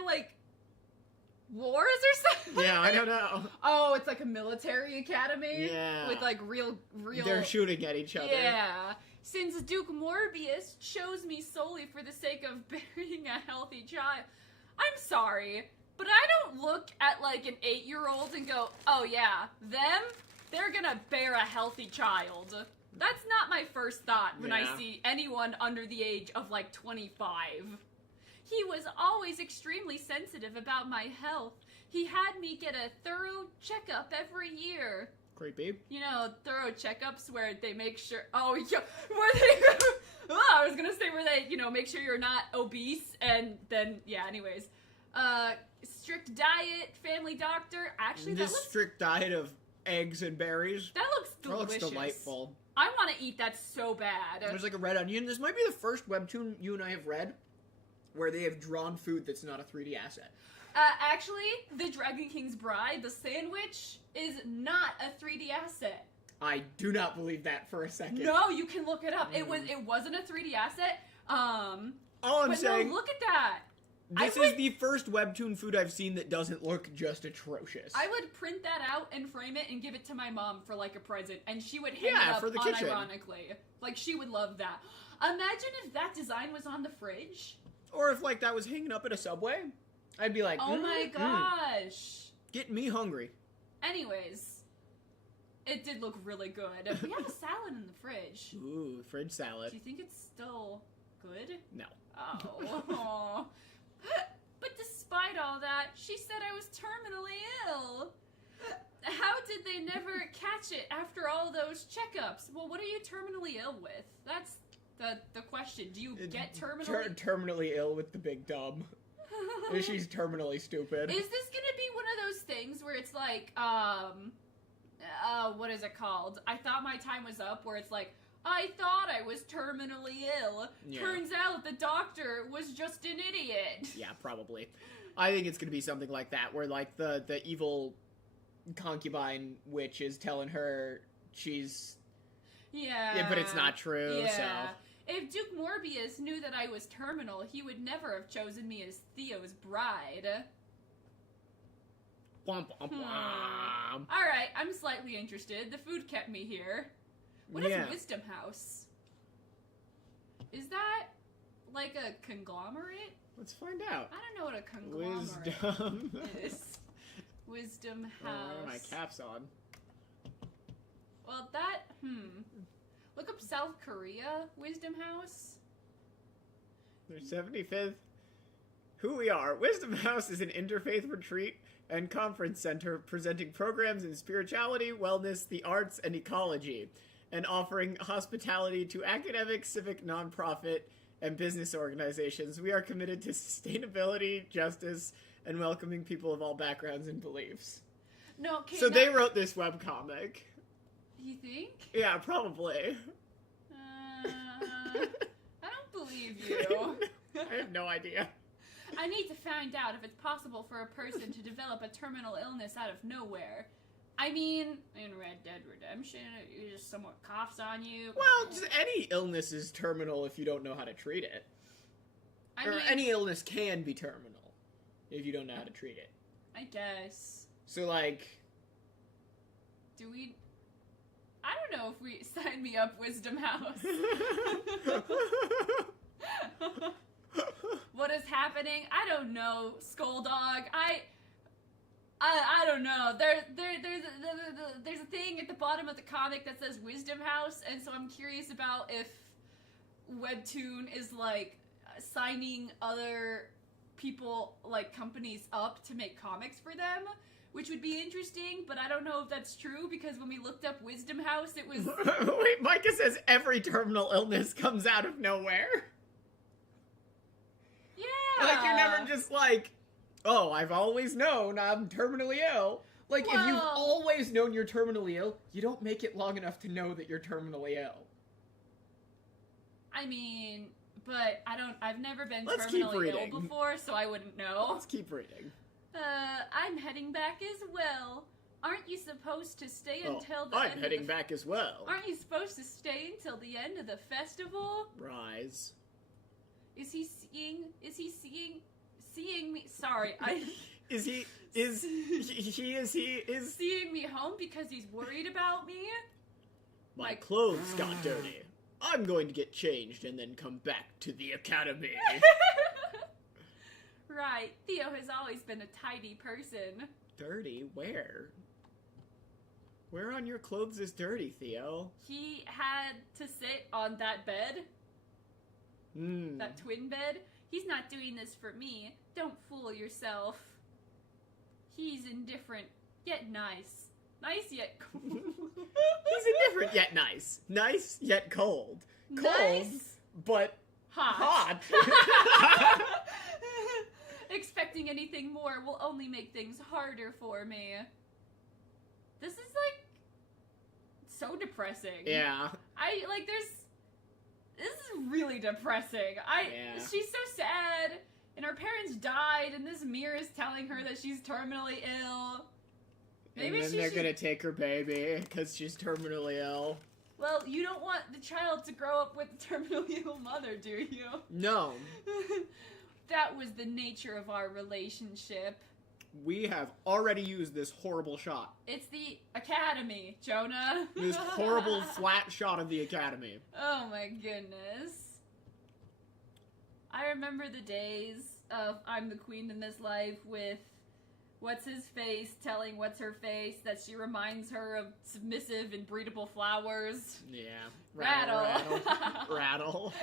wars or something? Yeah, I don't know. Oh, it's like a military academy? Yeah. With, real... They're shooting at each other. Yeah. Since Duke Morbius chose me solely for the sake of burying a healthy child. I'm sorry, but I don't look at, an 8-year-old and go, oh yeah, they're gonna bear a healthy child. That's not my first thought when I see anyone under the age of, 25. He was always extremely sensitive about my health. He had me get a thorough checkup every year. Creepy. You know, thorough checkups where they make sure... Oh, yeah, where they... I was gonna say where they, make sure you're not obese, and then, yeah, anyways. Strict diet, family doctor. Actually, that looks... strict diet of eggs and berries. That looks delicious. That looks delightful. I want to eat that so bad. There's a red onion. This might be the first webtoon you and I have read where they have drawn food that's not a 3D asset. Actually, the Dragon King's Bride, the sandwich, is not a 3D asset. I do not believe that for a second. No, you can look it up. It wasn't a 3D asset. All I'm saying... No, look at that. This is the first webtoon food I've seen that doesn't look just atrocious. I would print that out and frame it and give it to my mom for a present, and she would hang it up for the kitchen. unironically. She would love that. Imagine if that design was on the fridge. Or if that was hanging up at a Subway. I'd be like, oh my gosh. Get me hungry. Anyways, it did look really good. We have a salad in the fridge. Ooh, fridge salad. Do you think it's still good? No. Oh. But despite all that, she said I was terminally ill. How did they never catch it after all those checkups? Well, what are you terminally ill with? That's the question. Do you get terminally... terminally ill with the big dumb. She's terminally stupid. Is this gonna be one of those things where it's what is it called? I thought my time was up, where it's I thought I was terminally ill. Yeah. Turns out the doctor was just an idiot. Yeah, probably. I think it's gonna be something like that, where the evil concubine witch is telling her she's... Yeah. But it's not true, yeah. so... If Duke Morbius knew that I was terminal, he would never have chosen me as Theo's bride. Womp womp womp. Alright, I'm slightly interested. The food kept me here. What is Wisdom House? Is that a conglomerate? Let's find out. I don't know what a conglomerate Wisdom is. Wisdom House. Oh, my cap's on. Well, look up South Korea Wisdom House. Their 75th. who we are. Wisdom House is an interfaith retreat and conference center presenting programs in spirituality, wellness, the arts, and ecology, and offering hospitality to academic, civic, nonprofit, and business organizations. We are committed to sustainability, justice, and welcoming people of all backgrounds and beliefs. No, okay, so they wrote this webcomic. You think? Yeah, probably. I don't believe you. I have no idea. I need to find out if it's possible for a person to develop a terminal illness out of nowhere. I mean, in Red Dead Redemption, just someone coughs on you. Well, just any illness is terminal if you don't know how to treat it. Any illness can be terminal if you don't know how to treat it. I guess. So, like... Do we... I don't know if we... Sign me up, Wisdom House. What is happening? I don't know, Skulldog. I don't know. There's a thing at the bottom of the comic that says Wisdom House, and so I'm curious about if Webtoon is, like, signing other people, like, companies up to make comics for them, which would be interesting, but I don't know if that's true, because when we looked up Wisdom House, it was... Wait, Micah says every terminal illness comes out of nowhere? Yeah! Like, you're never just like, oh, I've always known I'm terminally ill. Like, if you've always known you're terminally ill, you don't make it long enough to know that you're terminally ill. I mean, but I've never been Let's keep terminally reading. ill before, so I wouldn't know. Let's keep reading. I'm heading back as well. Aren't you supposed to stay until the I'm end heading of the... back as well. Aren't you supposed to stay until the end of the festival? Rise. Is he seeing me? Sorry, Is he seeing me home because he's worried about me? My clothes got dirty. I'm going to get changed and then come back to the academy. Right, Theo has always been a tidy person. Dirty? Where? Where on your clothes is dirty, Theo? He had to sit on that bed. That twin bed. He's not doing this for me. Don't fool yourself. He's indifferent, yet nice. Nice yet cold. He's indifferent yet nice. Nice yet cold. Cold, nice, but hot. hot. Expecting anything more will only make things harder for me. This is, like, so depressing. Yeah. This is really depressing. She's so sad, and her parents died, and this mirror is telling her that she's terminally ill. Maybe and then they're gonna take her baby, because she's terminally ill. Well, you don't want the child to grow up with a terminally ill mother, do you? No. That was the nature of our relationship. We have already used this horrible shot. It's the academy, Jonah. This horrible flat shot of the academy. Oh my goodness. I remember the days of I'm the queen in this life with what's-his-face telling what's-her-face that she reminds her of submissive and breedable flowers. Yeah. Rattle. Rattle.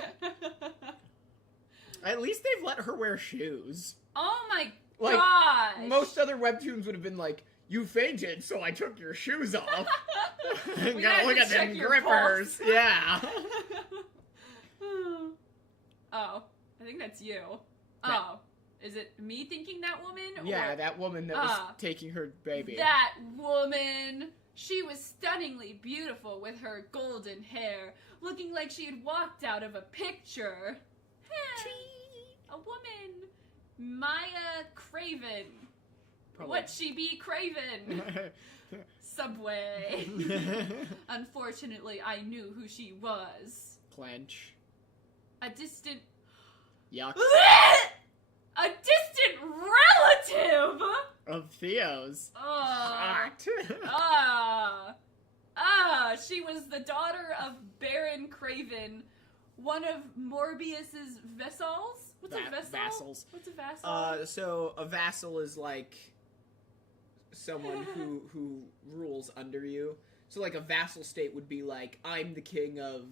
At least they've let her wear shoes. Oh my like, gosh! Most other webtoons would have been like, you fainted, so I took your shoes off. We gotta look at them grippers. Yeah. Oh, I think that's you. That, oh, is it me thinking that woman? Yeah, or... that woman that was taking her baby. That woman! She was stunningly beautiful with her golden hair, looking like she had walked out of a picture. A woman! Maya Craven. Probably. What she be craven? Subway. Unfortunately, I knew who she was. Clench. A distant... Yuck. A distant relative! Of Theo's. Hot. She was the daughter of Baron Craven, one of Morbius's vassals? What's a vassal? Vassals. What's a vassal? So a vassal is like someone who rules under you. So like a vassal state would be like, I'm the king of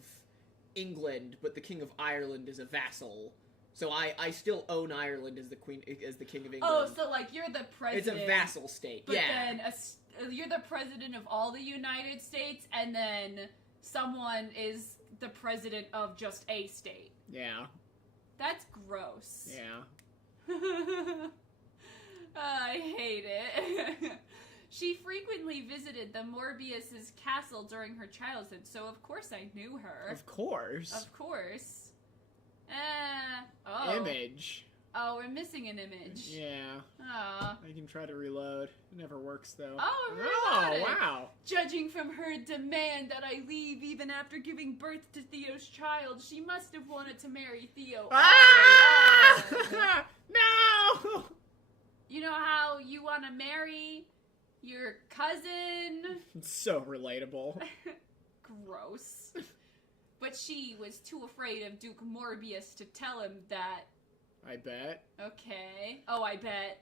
England, but the king of Ireland is a vassal. So I still own Ireland as the queen, as the king of England. Oh, so like you're the president. It's a vassal state. But yeah. then you're the president of all the United States, and then someone is the president of just a state. Yeah. That's gross. Yeah. I hate it. She frequently visited the Morbius's castle during her childhood, so of course I knew her. Of course. Of course. Oh. Image. Oh, we're missing an image. Yeah. Aw. I can try to reload. It never works, though. Oh, oh wow. Judging from her demand that I leave even after giving birth to Theo's child, she must have wanted to marry Theo. Ah! No! You know how you want to marry your cousin? It's so relatable. Gross. But she was too afraid of Duke Morbius to tell him that. I bet. Okay. Oh, I bet.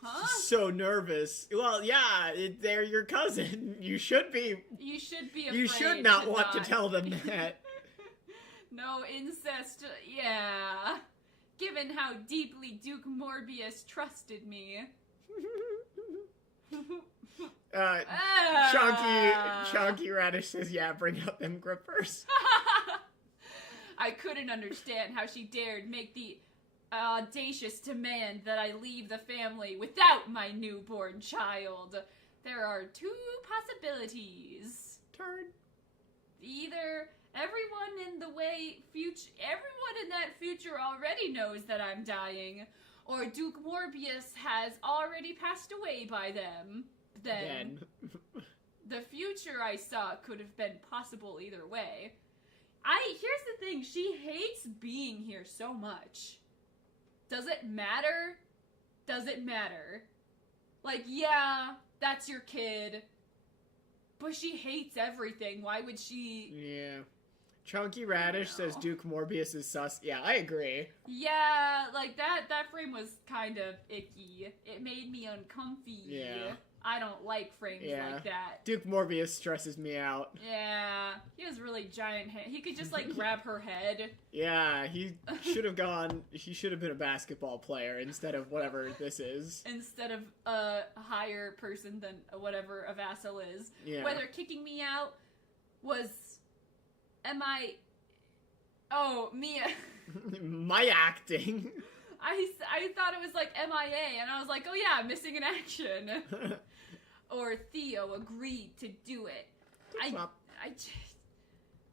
Huh? So nervous. Well, yeah, they're your cousin. You should be. You should be afraid. You should not want to tell them that. No incest. Yeah. Given how deeply Duke Morbius trusted me. Chunky Radish says, yeah, bring out them grippers. I couldn't understand how she dared make the audacious demand that I leave the family without my newborn child. There are two possibilities. Turn. Either everyone in that future already knows that I'm dying, or Duke Morbius has already passed away by them. Then the future I saw could have been possible either way. Here's the thing, she hates being here so much. Does it matter? Does it matter? Like, yeah, that's your kid, but she hates everything. Why would she? Yeah. Chunky Radish says Duke Morbius is sus. Yeah, I agree. Yeah, like that frame was kind of icky. It made me uncomfy. Yeah. I don't like frames like that. Duke Morbius stresses me out. Yeah, he has really giant hands. He could just like grab her head. Yeah, he should have he should have been a basketball player instead of whatever this is. Instead of a higher person than whatever a vassal is. Yeah. Whether kicking me out was... Oh, Mia. My acting. I thought it was like MIA, and I was like, oh yeah, missing in action. Or Theo agreed to do it.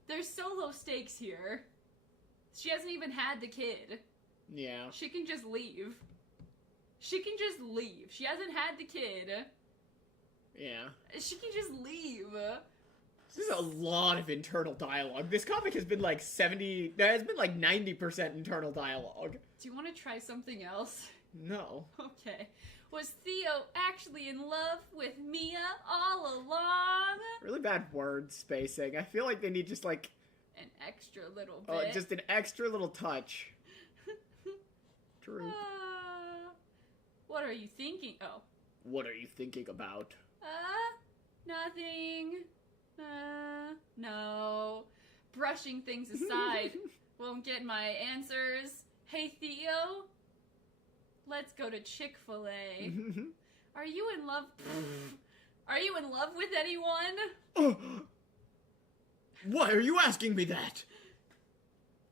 There's so low stakes here. She hasn't even had the kid. Yeah. She can just leave. She hasn't had the kid. Yeah. She can just leave. This is a lot of internal dialogue. This comic has been like 90% internal dialogue. Do you want to try something else? No. Okay. Was Theo actually in love with Mia all along? Really bad word spacing. I feel like they need just like... An extra little bit. Just an extra little touch. True. What are you thinking? Oh. What are you thinking about? Nothing. No. Brushing things aside. Won't get my answers. Hey, Theo. Let's go to Chick-fil-A. Are you in love? Are you in love with anyone? Why are you asking me that?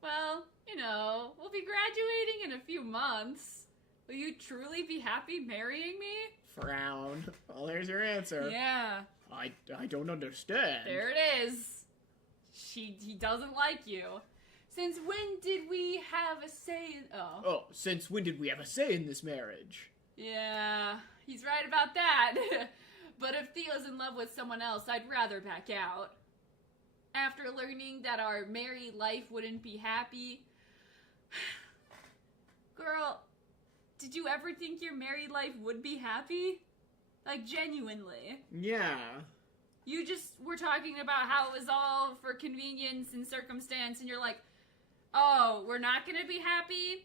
Well, we'll be graduating in a few months. Will you truly be happy marrying me? Frown. Well, there's your answer. Yeah. I don't understand. There it is. He doesn't like you. Since when did we have a say in... Oh, since when did we have a say in this marriage? Yeah, he's right about that. But if Theo's in love with someone else, I'd rather back out. After learning that our married life wouldn't be happy... Girl, did you ever think your married life would be happy? Like, genuinely. Yeah. You just were talking about how it was all for convenience and circumstance, and you're like, oh, we're not gonna be happy?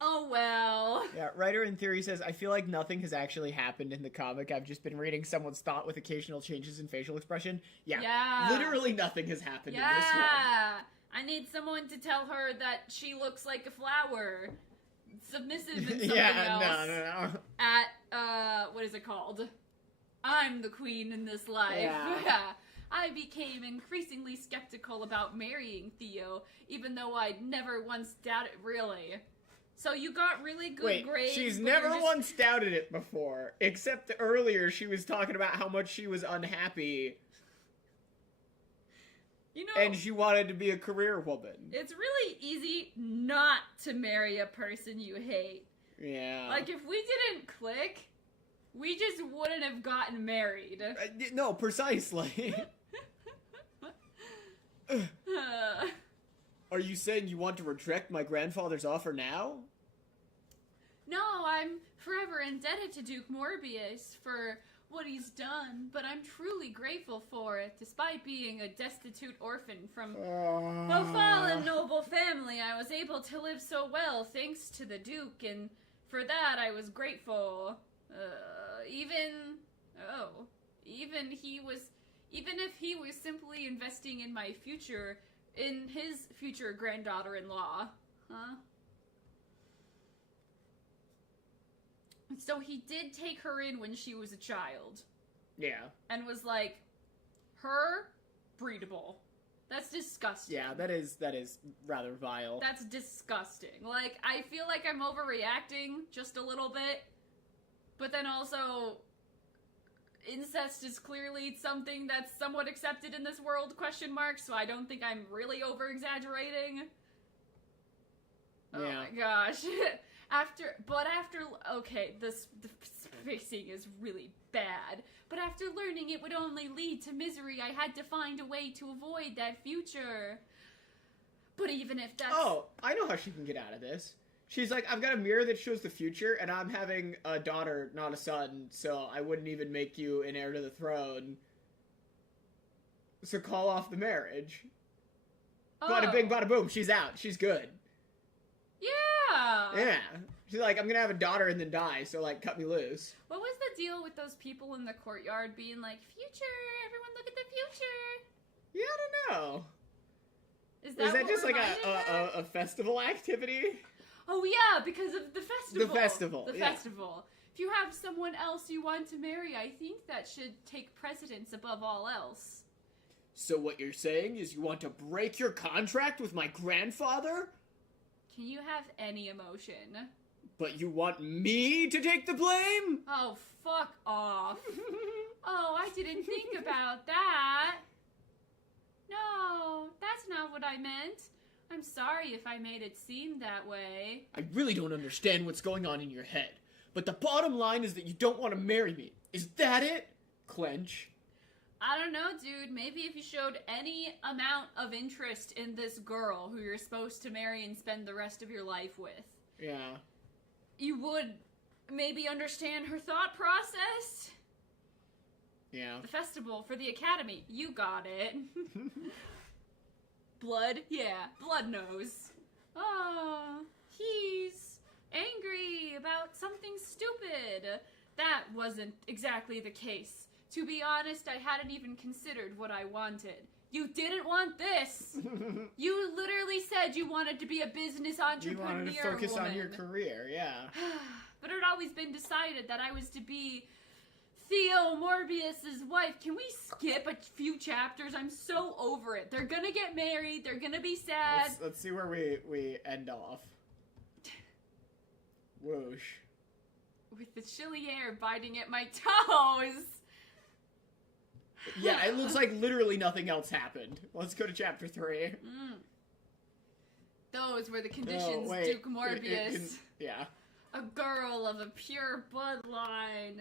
Oh, well. Yeah, Writer in Theory says, I feel like nothing has actually happened in the comic. I've just been reading someone's thought with occasional changes in facial expression. Yeah. Literally nothing has happened in this one. I need someone to tell her that she looks like a flower. Submissive and something Yeah, else. no. At, what is it called? I'm the queen in this life. Yeah. I became increasingly skeptical about marrying Theo, even though I'd never once doubted really. So you got really good grades. She's but never you're just... once doubted it before, except earlier she was talking about how much she was unhappy. You know, And she wanted to be a career woman. it's really easy not to marry a person you hate. Yeah. Like, if we didn't click, we just wouldn't have gotten married. No, precisely. Are you saying you want to reject my grandfather's offer now? No, I'm forever indebted to Duke Morbius for what he's done, but I'm truly grateful for it, despite being a destitute orphan from a fallen noble family. I was able to live so well thanks to the Duke, and for that I was grateful. Even if he was simply investing in my future, in his future granddaughter-in-law. Huh? So he did take her in when she was a child. Yeah. And was like, her? Breedable. That's disgusting. Yeah, that is rather vile. That's disgusting. Like, I feel like I'm overreacting just a little bit. But then also, incest is clearly something that's somewhat accepted in this world, ? So I don't think I'm really over-exaggerating. Oh Yeah. my gosh. Okay, the spacing is really bad. But after learning it would only lead to misery, I had to find a way to avoid that future. But even if that's... Oh, I know how she can get out of this. She's like, I've got a mirror that shows the future, and I'm having a daughter, not a son, so I wouldn't even make you an heir to the throne. So call off the marriage. Oh. Bada bing, bada boom, she's out. She's good. Yeah! Yeah. She's like, I'm gonna have a daughter and then die, so, like, cut me loose. What was the deal with those people in the courtyard being like, future, everyone look at the future? Yeah, I don't know. Is Was that what just like reminded a festival activity? Oh yeah, because of the festival. The festival, The yeah. festival. If you have someone else you want to marry, I think that should take precedence above all else. So what you're saying is you want to break your contract with my grandfather? Can you have any emotion? But you want me to take the blame? Oh, fuck off. Oh, I didn't think about that. No, that's not what I meant. I'm sorry if I made it seem that way. I really don't understand what's going on in your head. But the bottom line is that you don't want to marry me. Is that it? Clench. I don't know, dude. Maybe if you showed any amount of interest in this girl who you're supposed to marry and spend the rest of your life with, Yeah. you would maybe understand her thought process. Yeah. The festival for the academy. You got it. Blood? Yeah, Blood knows. Oh, he's angry about something stupid. That wasn't exactly the case. To be honest, I hadn't even considered what I wanted. You didn't want this! You literally said you wanted to be a business entrepreneur. You wanted to focus woman. on your career, yeah. But it had always been decided that I was to be Theo Morbius's wife. Can we skip a few chapters? I'm so over it. They're gonna get married. They're gonna be sad. Let's see where we end off. Whoosh. With the chilly air biting at my toes. Yeah, it looks like literally nothing else happened. Let's go to chapter 3. Those were the conditions, wait. Duke Morbius. Yeah. A girl of a pure bloodline.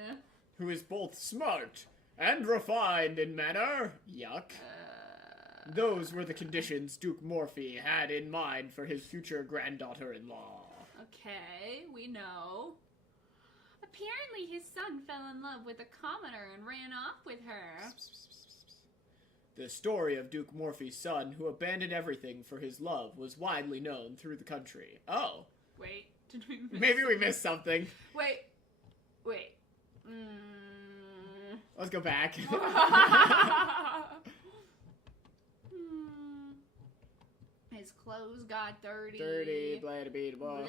Who is both smart and refined in manner. Yuck. Those were the conditions Duke Morphy had in mind for his future granddaughter-in-law. Okay, we know. Apparently his son fell in love with a commoner and ran off with her. The story of Duke Morphy's son who abandoned everything for his love was widely known through the country. Oh. Wait, did we miss Maybe we missed something. Wait. Let's go back. His clothes got dirty. Dirty, blade a beat a ball.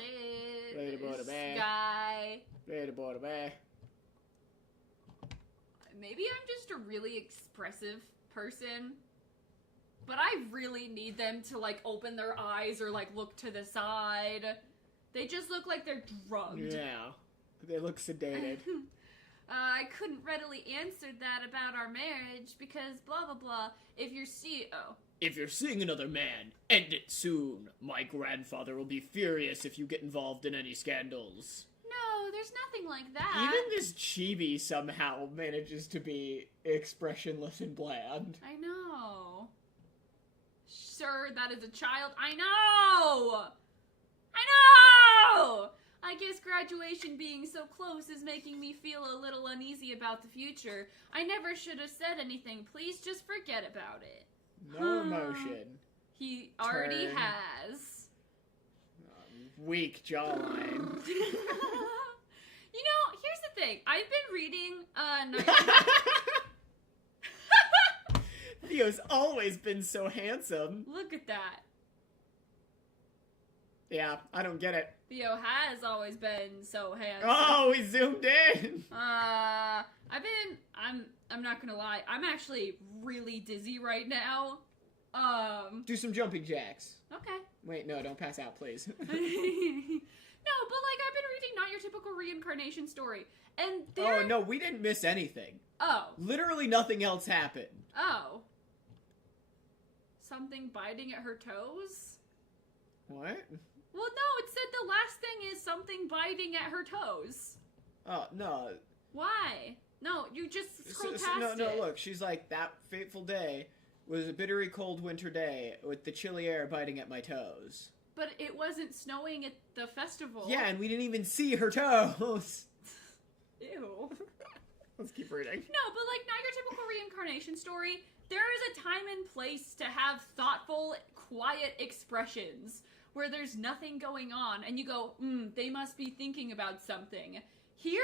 Blade a bear. Guy. Blade a ball a bear. Maybe I'm just a really expressive person, but I really need them to, like, open their eyes or, like, look to the side. They just look like they're drugged. Yeah. They look sedated. I couldn't readily answer that about our marriage because blah blah blah. If you're seeing another man, end it soon. My grandfather will be furious if you get involved in any scandals. No, there's nothing like that. Even this chibi somehow manages to be expressionless and bland. I know. Sure, that is a child. I know! I guess graduation being so close is making me feel a little uneasy about the future. I never should have said anything. Please just forget about it. No emotion. He already has. Weak jawline. You know, here's the thing. I've been reading, Theo's always been so handsome. Look at that. Yeah, I don't get it. Theo has always been so handsome. Oh, we zoomed in. I'm not gonna lie, I'm actually really dizzy right now. Do some jumping jacks. Okay. Wait, no, don't pass out, please. No, but like, I've been reading Not Your Typical Reincarnation Story, and Oh, no, we didn't miss anything. Oh. Literally nothing else happened. Oh. Something biting at her toes? What? Well, no, it said the last thing is something biting at her toes. Oh, no. Why? No, you just scroll past it. No, look, she's like, that fateful day was a bittery cold winter day with the chilly air biting at my toes. But it wasn't snowing at the festival. Yeah, and we didn't even see her toes. Ew. Let's keep reading. No, but like, Not Your Typical Reincarnation Story, there is a time and place to have thoughtful, quiet expressions where there's nothing going on, and you go, they must be thinking about something. Here,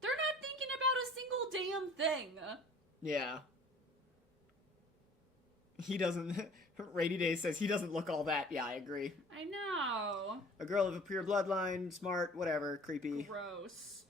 they're not thinking about a single damn thing. Yeah. He doesn't... Rainy Day says he doesn't look all that. Yeah, I agree. I know. A girl of a pure bloodline, smart, whatever, creepy. Gross.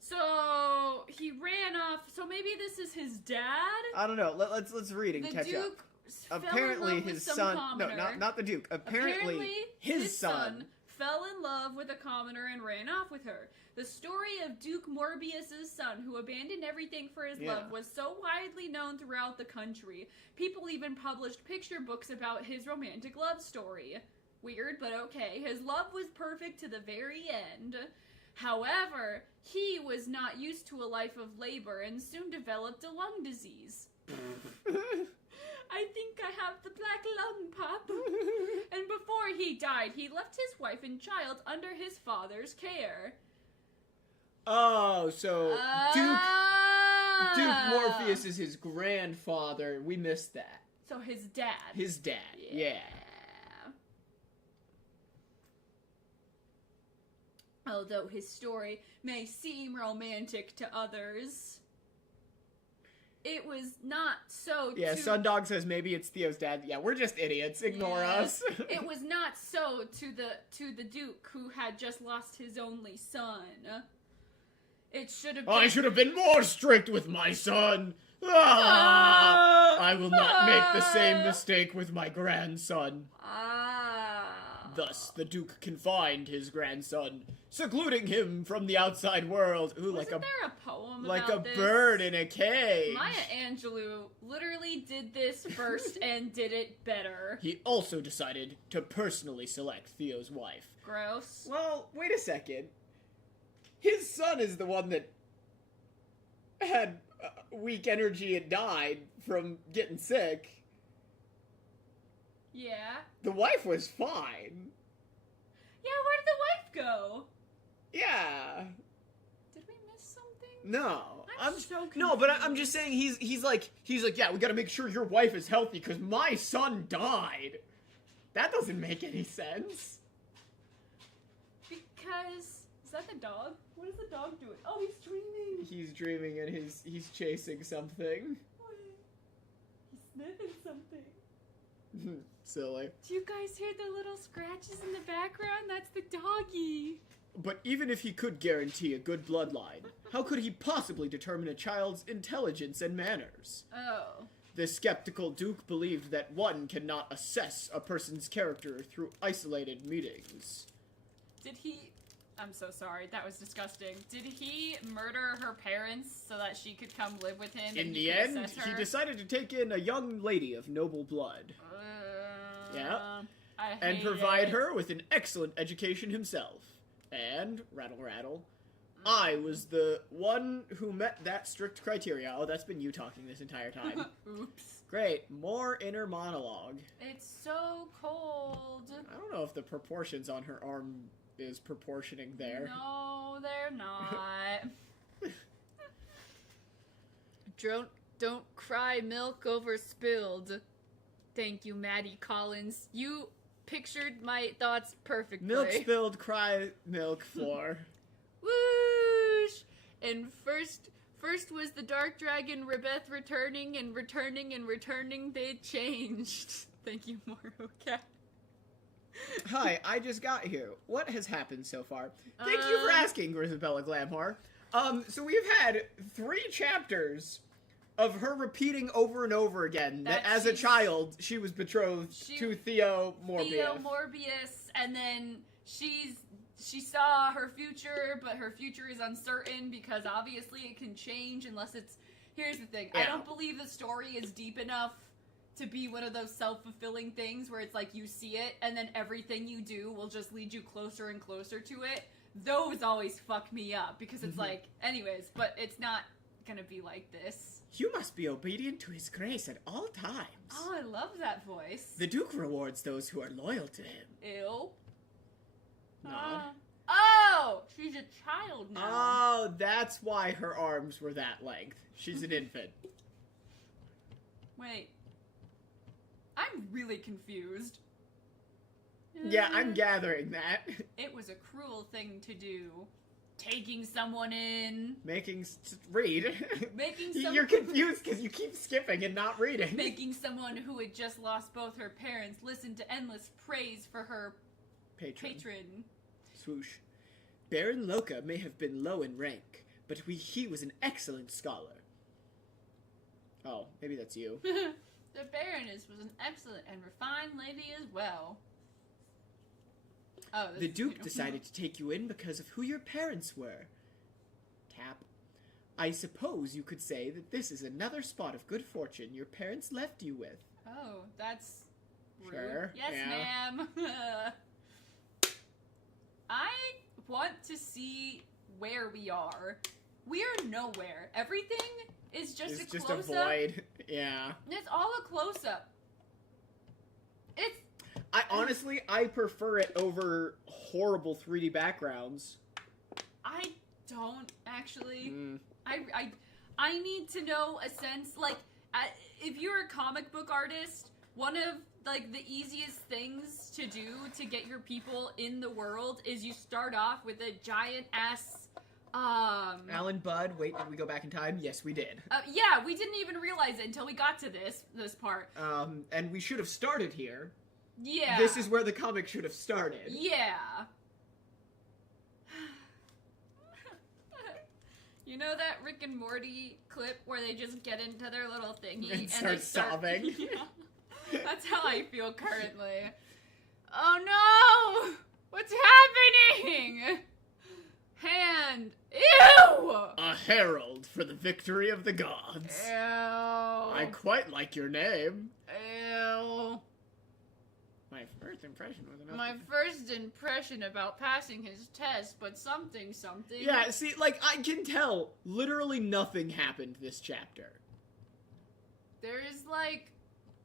So, he ran off, so maybe this is his dad? I don't know, let's read and catch up. Apparently his son... commoner. No, not the Duke. Apparently his son fell in love with a commoner and ran off with her. The story of Duke Morbius's son, who abandoned everything for his love, was so widely known throughout the country. People even published picture books about his romantic love story. Weird, but okay. His love was perfect to the very end. However, he was not used to a life of labor and soon developed a lung disease. I think I have the black lung, Pop. And before he died, he left his wife and child under his father's care. Oh, so Duke Morpheus is his grandfather. We missed that. So his dad. His dad, yeah. Although his story may seem romantic to others, it was not so. Yeah, Sundog says maybe it's Theo's dad. Yeah, we're just idiots. Ignore us. It was not so to the Duke who had just lost his only son. It should have been... I should have been more strict with my son. I will not make the same mistake with my grandson. Thus, the Duke confined his grandson, secluding him from the outside world. Ooh, Wasn't there a poem like about a bird in a cage. Maya Angelou literally did this first and did it better. He also decided to personally select Theo's wife. Gross. Well, wait a second. His son is the one that had weak energy and died from getting sick. Yeah. The wife was fine. Yeah, where did the wife go? Yeah. Did we miss something? No. I'm so confused. No, but I'm just saying he's like, yeah, we gotta make sure your wife is healthy because my son died. That doesn't make any sense. Because... Is that the dog? What is the dog doing? Oh, he's dreaming. He's dreaming and he's chasing something. He's sniffing something. Silly. Do you guys hear the little scratches in the background? That's the doggy. But even if he could guarantee a good bloodline, how could he possibly determine a child's intelligence and manners? Oh. The skeptical Duke believed that one cannot assess a person's character through isolated meetings. Did he... I'm so sorry, that was disgusting. Did he murder her parents so that she could come live with him? In the end, he decided to take in a young lady of noble blood. Yeah. And provide her with an excellent education himself. And, rattle rattle, I was the one who met that strict criteria. Oh, that's been you talking this entire time. Oops. Great, more inner monologue. It's so cold. I don't know if the proportions on her arm is proportioning there. No, they're not. Don't cry, milk over spilled. Thank you, Maddie Collins. You pictured my thoughts perfectly. Milk spilled, cry, milk floor. Whoosh! And first was the Dark Dragon Rebeth returning and returning and returning. They changed. Thank you, Moro Cat. Hi, I just got here. What has happened so far? Thank you for asking, Grisabella Glamhar. So we've had 3 chapters of her repeating over and over again that as a child she was betrothed to Theo Morbius. And then she saw her future, but her future is uncertain because obviously it can change unless it's... Here's the thing. Yeah. I don't believe the story is deep enough to be one of those self-fulfilling things where it's like you see it and then everything you do will just lead you closer and closer to it. Those always fuck me up because it's like, anyways, but it's not gonna be like this. You must be obedient to his grace at all times. Oh, I love that voice. The Duke rewards those who are loyal to him. Ew. Nod. Oh! She's a child now. Oh, that's why her arms were that length. She's an infant. Wait. I'm really confused. Yeah, I'm gathering that. It was a cruel thing to do. Taking someone in. Read. Making someone... You're confused because you keep skipping and not reading. Making someone who had just lost both her parents listen to endless praise for her patron. Swoosh. Baron Loka may have been low in rank, but he was an excellent scholar. Oh, maybe that's you. The Baroness was an excellent and refined lady as well. Oh, the Duke decided to take you in because of who your parents were. Tap. I suppose you could say that this is another spot of good fortune your parents left you with. Oh, that's rude. Sure. Yes, yeah. ma'am. I want to see where we are. We are nowhere. Everything is just a close-up. It's just a void. Yeah. It's all a close-up. I prefer it over horrible 3D backgrounds. I don't actually. I need to know a sense, like, if you're a comic book artist, one of, like, the easiest things to do to get your people in the world is you start off with a giant-ass, Alan Budd, wait, did we go back in time? Yes, we did. Yeah, we didn't even realize it until we got to this part. And we should have started here. Yeah. This is where the comic should have started. Yeah. You know that Rick and Morty clip where they just get into their little thingy and start sobbing? Yeah. That's how I feel currently. Oh no! What's happening? Hand. Ew! A herald for the victory of the gods. Ew. I quite like your name. Ew. My first impression was enough. My first impression about passing his test, but something. Yeah, see, like, I can tell literally nothing happened this chapter. There's, like,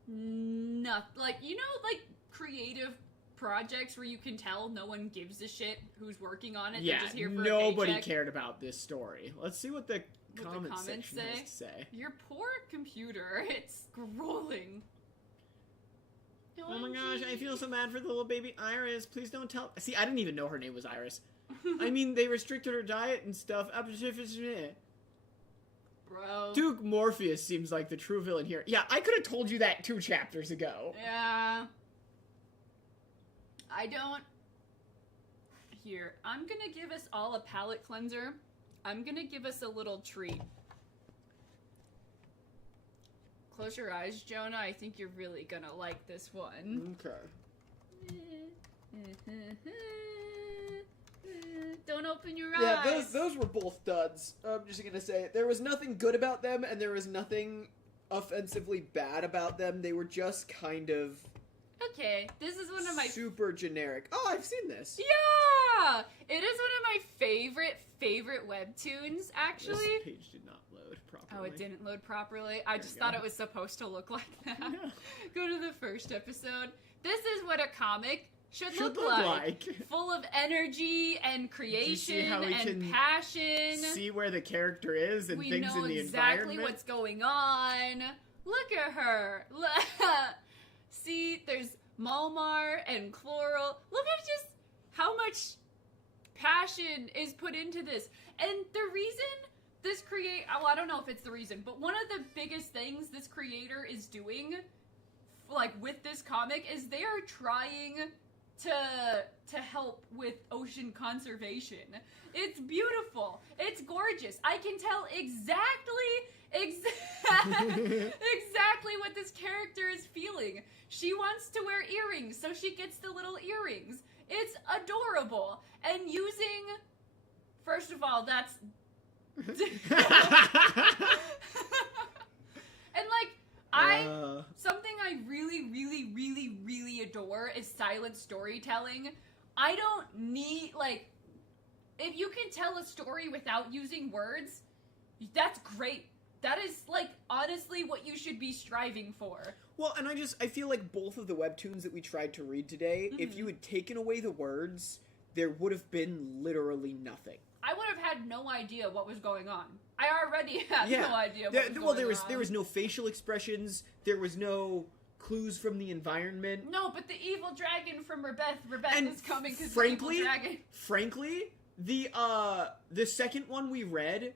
nothing. Like, you know, like, creative projects where you can tell no one gives a shit who's working on it. Yeah, they're just here for nobody a paycheck. cared about this story. Let's see what the comments section has to say. Your poor computer, it's scrolling. Oh my gosh, I feel so bad for the little baby Iris. Please don't tell. See, I didn't even know her name was Iris. I mean, they restricted her diet and stuff. Bro. Duke Morpheus seems like the true villain here. Yeah, I could have told you that 2 chapters ago. Yeah. I don't... Here, I'm gonna give us all a palate cleanser. I'm gonna give us a little treat. Close your eyes, Jonah. I think you're really gonna like this one. Okay. Don't open your Yeah, eyes. those were both duds. I'm just gonna say there was nothing good about them, and there was nothing offensively bad about them. They were just kind of Okay, this is one of my... super generic. Oh, I've seen this. Yeah! It is one of my favorite webtoons, actually. This page did not load properly. Oh, it didn't load properly? I just thought it was supposed to look like that. Yeah. Go to the first episode. This is what a comic should look like. Full of energy and creation and passion. See where the character is and we things know in the exactly environment. what's going on. Look at her. See, there's Malmar and Chloral. Look at just how much passion is put into this. And the reason this well, I don't know if it's the reason, but one of the biggest things this creator is doing, like, with this comic is they are trying to help with ocean conservation. It's beautiful. It's gorgeous. I can tell exactly what this character is feeling. She wants to wear earrings, so she gets the little earrings. It's adorable. And using... First of all, that's... and, like, something I really adore is silent storytelling. I don't need, like... If you can tell a story without using words, that's great. That is, like, honestly what you should be striving for. Well, and I feel like both of the webtoons that we tried to read today, if you had taken away the words, there would have been literally nothing. I would have had no idea what was going on. I already had no idea what was going on. There was no facial expressions, there was no clues from the environment. No, but the evil dragon from Rebeth And is coming because the evil dragon... Frankly, the second one we read...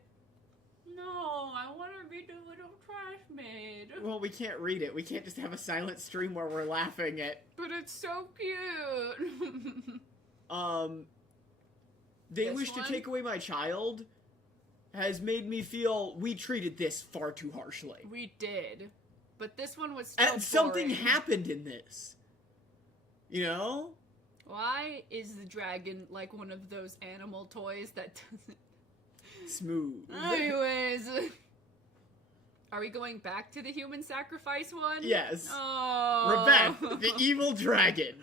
No, I want to be the little trash maid. Well, we can't read it. We can't just have a silent stream where we're laughing at... But it's so cute. They This wish one? to take away my child has made me feel we treated this far too harshly. We did. But this one was still And something boring. happened in this. You know? Why is the dragon like one of those animal toys that doesn't... Smooth. Anyways. Are we going back to the human sacrifice one? Yes. Oh. Rebeth, the evil dragon.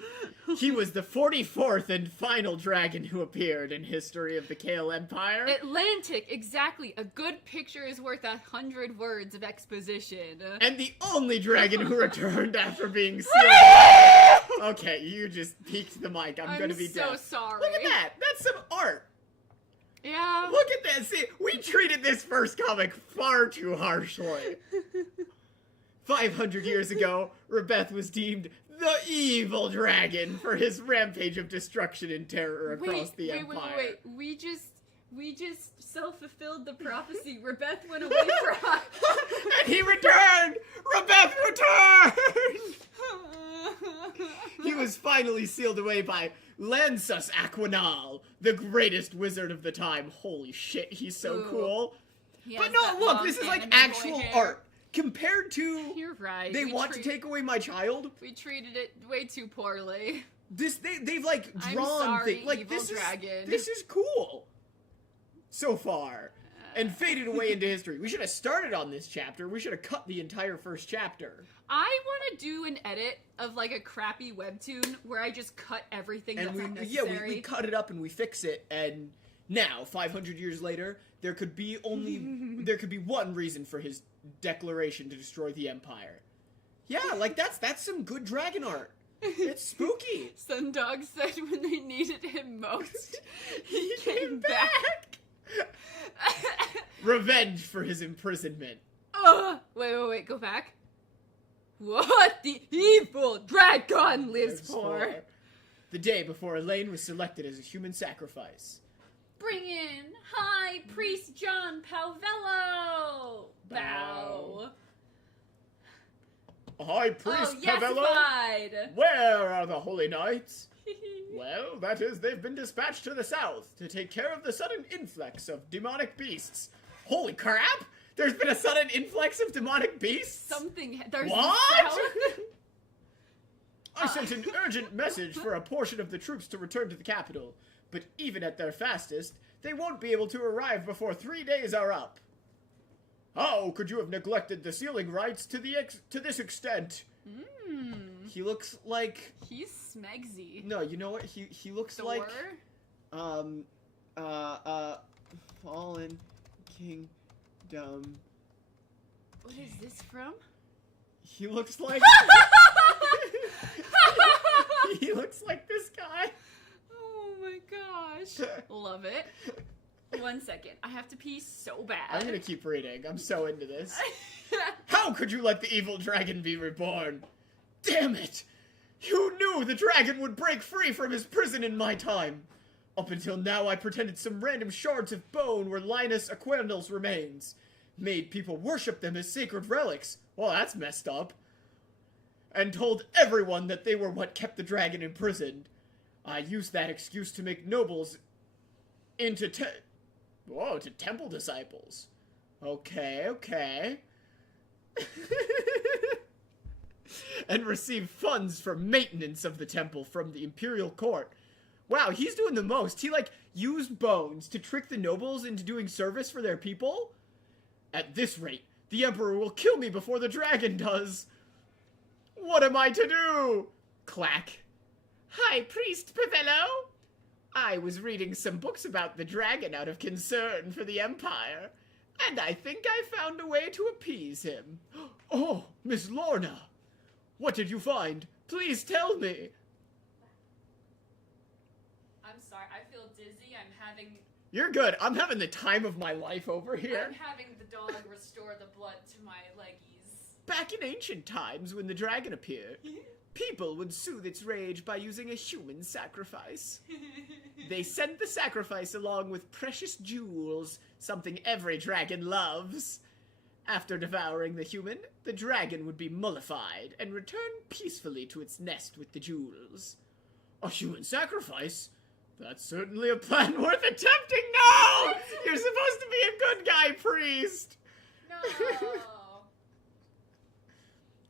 He was the 44th and final dragon who appeared in history of the Kale Empire. Atlantic, exactly. A good picture is worth 100 words of exposition. And the only dragon who returned after being sealed. Okay, you just peeked the mic. I'm gonna be so deaf. sorry. Look at that. That's some art. Yeah. Look at this. See, we treated this first comic far too harshly. 500 years ago, Rebeth was deemed the evil dragon for his rampage of destruction and terror across the Empire. Wait. We just self-fulfilled the prophecy. Rebeth went away from us. And he returned! Rebeth returned! He was finally sealed away by Lansus Aquinal, the greatest wizard of the time. Holy shit, he's so cool. But no, look, this is like actual art. Compared to... You're right. They want to take away my child? We treated it way too poorly. They've like drawn I'm sorry, things. Like, evil dragon. This is cool. So far. And faded away into history. We should have started on this chapter. We should have cut the entire first chapter. I want to do an edit of like a crappy webtoon where I just cut everything that's unnecessary. Yeah, we cut it up and we fix it, and now, 500 years later, there could be one reason for his declaration to destroy the Empire. Yeah, like that's some good dragon art. It's spooky. Sundog said when they needed him most, he came back. Revenge for his imprisonment. Wait, go back. What the evil dragon lives for. The day before Elaine was selected as a human sacrifice. Bring in High Priest John Palvello. Bow. High Priest Palvello? Yesified. Where are the Holy Knights? Well, that is, they've been dispatched to the south to take care of the sudden influx of demonic beasts. Holy crap! There's been a sudden influx of demonic beasts? There's What? I sent an urgent message for a portion of the troops to return to the capital, but even at their fastest, they won't be able to arrive before 3 days are up. How could you have neglected the sealing rites to this extent? He looks like... He's smegsy. No, you know what? He looks Thor? like... Fallen Kingdom. What is this from? He looks like... He looks like this guy. Oh my gosh. Love it. 1 second. I have to pee so bad. I'm gonna keep reading. I'm so into this. How could you let the evil dragon be reborn? Damn it! You knew the dragon would break free from his prison in my time. Up until now, I pretended some random shards of bone were Linus Aquendal's remains. Made people worship them as sacred relics. Well, that's messed up. And told everyone that they were what kept the dragon imprisoned. I used that excuse to make nobles into temple disciples. Okay. And receive funds for maintenance of the temple from the imperial court. Wow, he's doing the most. He, used bones to trick the nobles into doing service for their people? At this rate, the emperor will kill me before the dragon does. What am I to do? Clack. High Priest Pavello? I was reading some books about the dragon out of concern for the Empire, and I think I found a way to appease him. Oh, Miss Lorna! What did you find? Please tell me! I'm sorry, I feel dizzy. You're good. I'm having the time of my life over here. I'm having the dog restore the blood to my leggies. Back in ancient times, when the dragon appeared, people would soothe its rage by using a human sacrifice. They sent the sacrifice along with precious jewels, something every dragon loves. After devouring the human, the dragon would be mollified and return peacefully to its nest with the jewels. A human sacrifice? That's certainly a plan worth attempting. No! You're supposed to be a good guy, priest! No!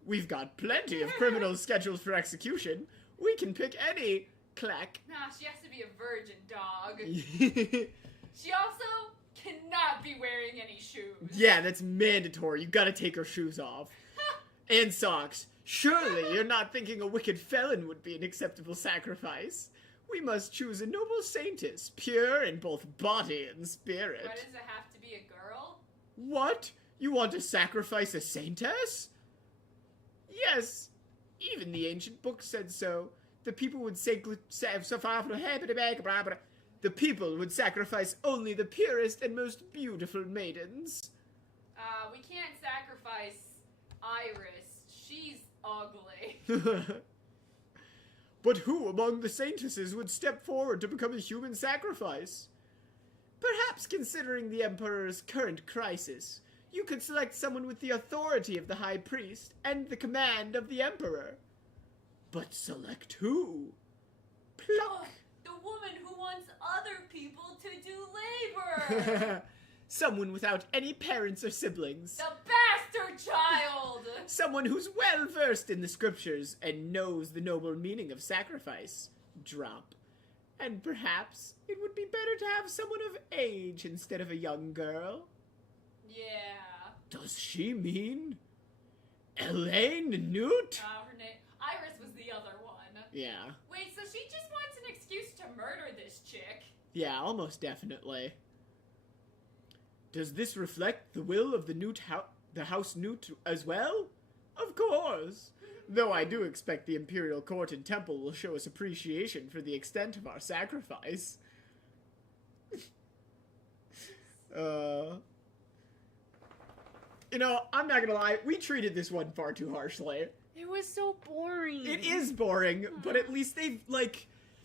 We've got plenty of criminals scheduled for execution. We can pick any. Clack. Nah, she has to be a virgin dog. She also cannot be wearing any shoes. Yeah, that's mandatory. You gotta take her shoes off. And socks. Surely you're not thinking a wicked felon would be an acceptable sacrifice. We must choose a noble saintess, pure in both body and spirit. Why does it have to be a girl? What? You want to sacrifice a saintess? Yes. Even the ancient books said so. The people would sacrifice only the purest and most beautiful maidens. We can't sacrifice Iris. She's ugly. But who among the saintesses would step forward to become a human sacrifice? Perhaps considering the Emperor's current crisis, you could select someone with the authority of the High Priest and the command of the Emperor. But select who? Pluck! The woman who wants other people to do labor! Someone without any parents or siblings. The bastard child! Someone who's well versed in the scriptures and knows the noble meaning of sacrifice. Drop. And perhaps it would be better to have someone of age instead of a young girl. Yeah. Does she mean Elaine Newt? Her name Iris was the other one. Yeah. Wait, so she just wants an excuse to murder this chick? Yeah, almost definitely. Does this reflect the will of the House Newt as well? Of course. Though I do expect the Imperial Court and Temple will show us appreciation for the extent of our sacrifice. You know, I'm not gonna lie, we treated this one far too harshly. It was so boring. It is boring, but at least they've,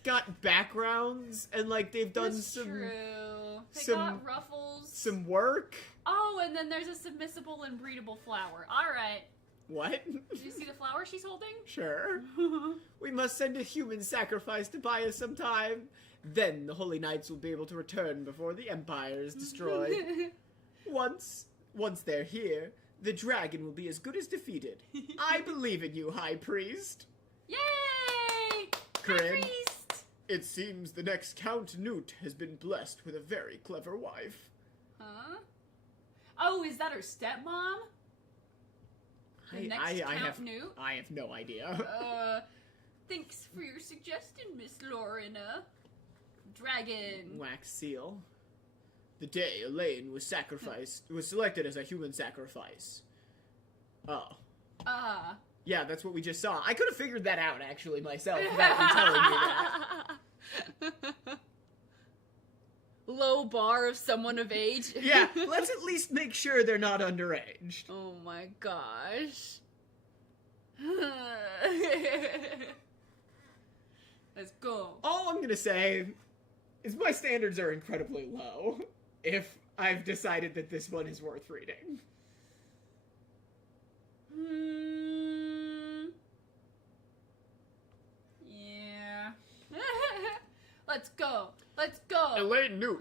got backgrounds, and, they've done True. They got ruffles. some work. Oh, and then there's a submissible and breedable flower. Alright. What? Did you see the flower she's holding? Sure. We must send a human sacrifice to buy us some time. Then the Holy Knights will be able to return before the Empire is destroyed. Once they're here, the dragon will be as good as defeated. I believe in you, High Priest. Yay! Corinne, High Priest! it seems the next Count Newt has been blessed with a very clever wife. Huh? Oh, is that her stepmom? The next Count Newt? I have no idea. Thanks for your suggestion, Miss Lorena. Dragon. Wax seal. The day Elaine was selected as a human sacrifice. Oh. Yeah, that's what we just saw. I could have figured that out, actually, myself, without you telling me that. Low bar of someone of age. Yeah, let's at least make sure they're not underage. Oh my gosh. Let's go. All I'm gonna say is my standards are incredibly low if I've decided that this one is worth reading. Yeah. Let's go. Let's go. Elaine Newt,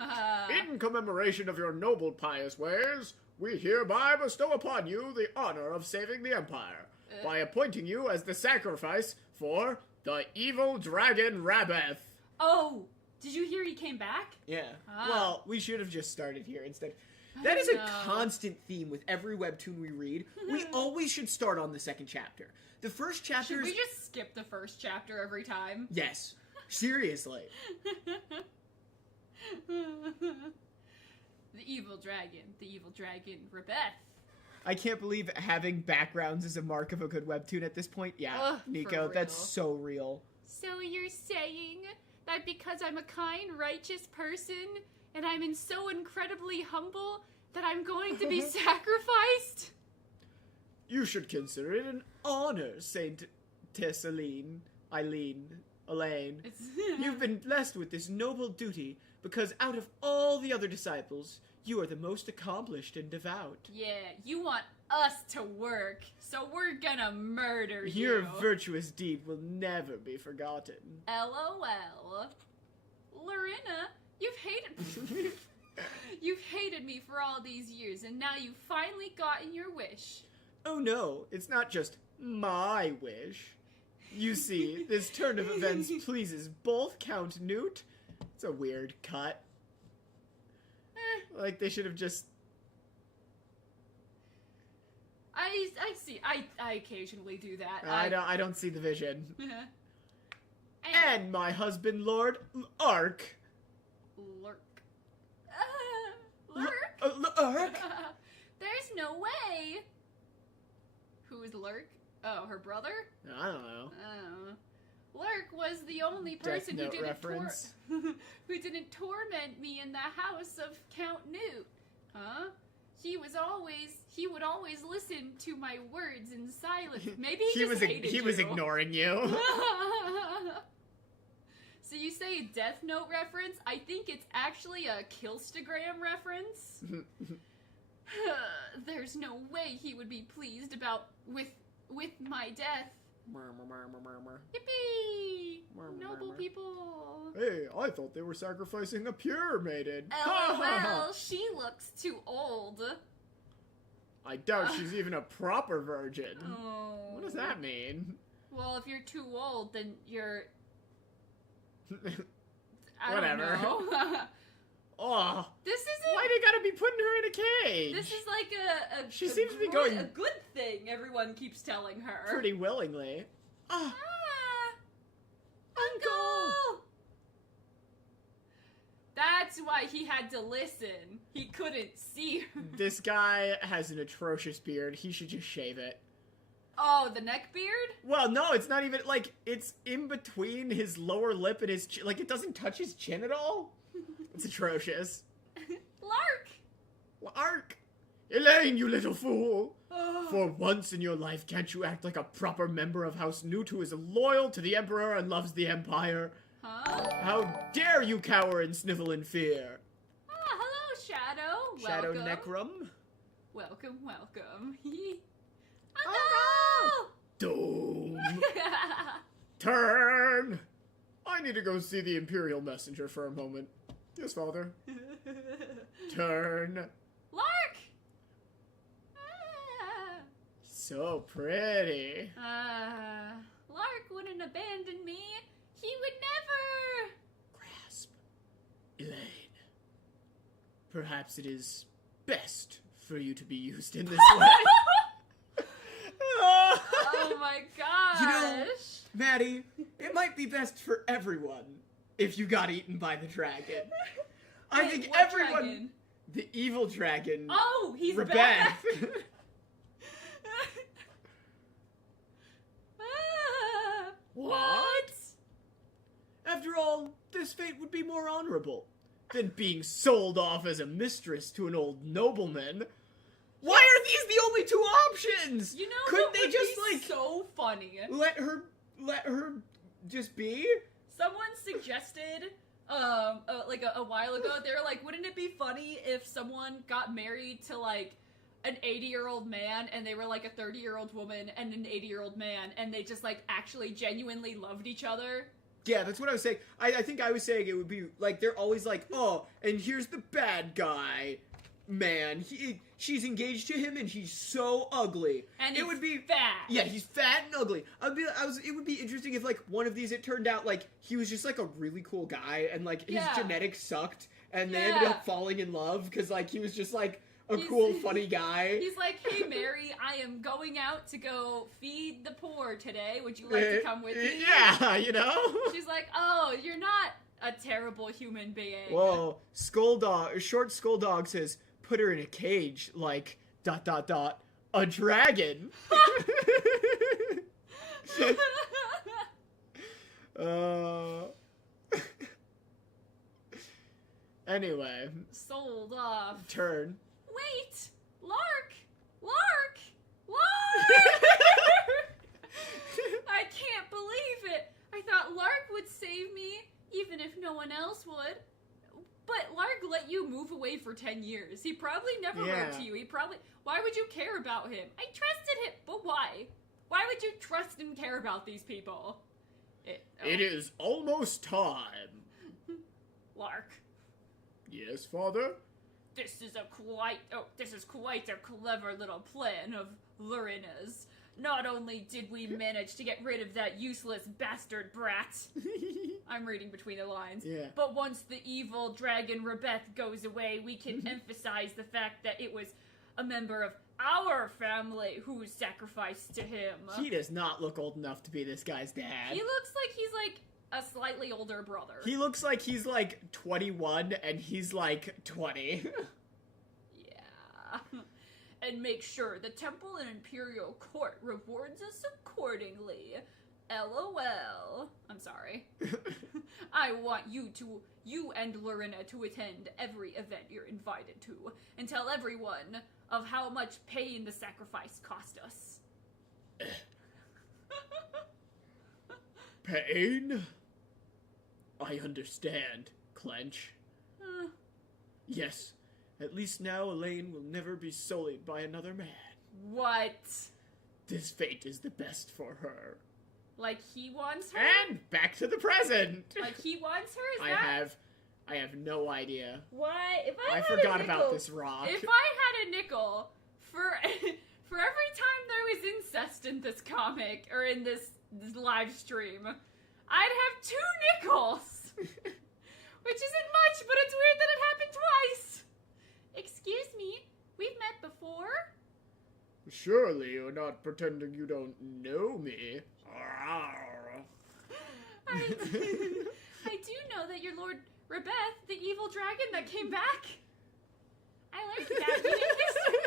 in commemoration of your noble pious ways, we hereby bestow upon you the honor of saving the Empire by appointing you as the sacrifice for the evil dragon Rabeth. Oh, did you hear he came back? Yeah. Well, we should have just started here instead. That is a constant theme with every webtoon we read. We always should start on the second chapter. The first chapter Should we just skip the first chapter every time? Yes. Seriously. The evil dragon, Rebeth. I can't believe having backgrounds is a mark of a good webtoon at this point. Yeah, Ugh, Nico, for that's real. so real. So you're saying that because I'm a kind, righteous person, and I'm so incredibly humble, that I'm going to be sacrificed? You should consider it an honor, Saint Elaine. You've been blessed with this noble duty because out of all the other disciples, you are the most accomplished and devout. Yeah, you want us to work, so we're gonna murder you. Your virtuous deed will never be forgotten. LOL. Lorena, you've hated me for all these years, and now you've finally gotten your wish. Oh no, it's not just my wish. You see, this turn of events pleases both Count Newt. It's a weird cut. Like, they should have just... I see. I occasionally do that. I don't see the vision. And my husband, Lord Ark. Lurk. Lurk? Ark? There's no way. Who is Lurk? Oh, her brother? I don't know. Lurk was the only person Death Note reference. who didn't torment me in the house of Count Newt. Huh? He would always listen to my words in silence. Maybe he was ignoring you. So you say a Death Note reference? I think it's actually a Killstagram reference. There's no way he would be pleased with my death. Yippee! Noble people. Hey, I thought they were sacrificing a pure maiden. LOL, she looks too old. I doubt she's even a proper virgin. Oh. What does that mean? Well, if you're too old, then you're... Whatever. I don't know. Oh, This isn't... why they gotta be putting her in a cage? This is like She seems to be going... a good thing, everyone keeps telling her. pretty willingly. Ah! Uncle! That's why he had to listen. He couldn't see her. This guy has an atrocious beard. He should just shave it. Oh, the neck beard? Well, no, it's not even, like, it's in between his lower lip and his chin. Like, it doesn't touch his chin at all. It's atrocious. Lark! Ark! Elaine, you little fool! Oh. For once in your life, can't you act like a proper member of House Newt who is loyal to the Emperor and loves the Empire? Huh? How dare you cower and snivel in fear? Ah, hello, Shadow. Shadow Welcome. Necrum? Welcome. Uncle! Doom. Turn. I need to go see the Imperial Messenger for a moment. Yes, Father. Turn. Lark! So pretty. Lark wouldn't abandon me. He would never. Grasp. Elaine. Perhaps it is best for you to be used in this way. Oh my gosh. You know, Maddie, it might be best for everyone if you got eaten by the dragon. I think what everyone... dragon? The evil dragon. Oh, he's Rebeth. back. What? After all, this fate would be more honorable than being sold off as a mistress to an old nobleman. Why are these the only two options? You know, couldn't that they would just be like so funny? let her just be? Someone suggested, like a while ago, they were like, wouldn't it be funny if someone got married to like an 80-year-old man and they were like a 30-year-old woman and an 80-year-old man and they just like actually genuinely loved each other? Yeah, that's what I was saying. I think I was saying it would be like they're always like, oh, and here's the bad guy. Man, she's engaged to him and he's so ugly. And it would be fat. Yeah, he's fat and ugly. It would be interesting if like one of these it turned out like he was just like a really cool guy and like his genetics sucked and they ended up falling in love because like he was just like a cool, funny guy. He's like, hey Mary, I am going out to go feed the poor today. Would you like to come with me? Yeah, you know? She's like, oh, you're not a terrible human being. Whoa, Short Skull Dog says, put her in a cage, like, ... a dragon. Anyway. Sold off. Turn. Wait! Lark! Lark! I can't believe it! I thought Lark would save me, even if no one else would. But Lark let you move away for 10 years. He probably never wrote to you. Why would you care about him? I trusted him, but why? Why would you trust and care about these people? It is almost time. Lark. Yes, Father? This is quite a clever little plan of Lorina's. Not only did we manage to get rid of that useless bastard brat, I'm reading between the lines, but once the evil dragon Rebeth goes away, we can emphasize the fact that it was a member of our family who sacrificed to him. He does not look old enough to be this guy's dad. He looks like he's like a slightly older brother. He looks like he's like 21 and he's like 20. Yeah. And make sure the temple and imperial court rewards us accordingly. LOL. I'm sorry. I want you and Lorena to attend every event you're invited to and tell everyone of how much pain the sacrifice cost us. Pain? I understand, Clench. Yes. At least now Elaine will never be sullied by another man. What? This fate is the best for her. Like he wants her? And back to the present! Like he wants her? I have no idea. Why? If I forgot about this rock. If I had a nickel for every time there was incest in this comic, or in this live stream, I'd have 2 nickels! Which isn't much, but it's weird that it happened twice! Excuse me, we've met before? Surely you're not pretending you don't know me. I do know that you're Lord Rebeth, the evil dragon that came back. I learned about you in history.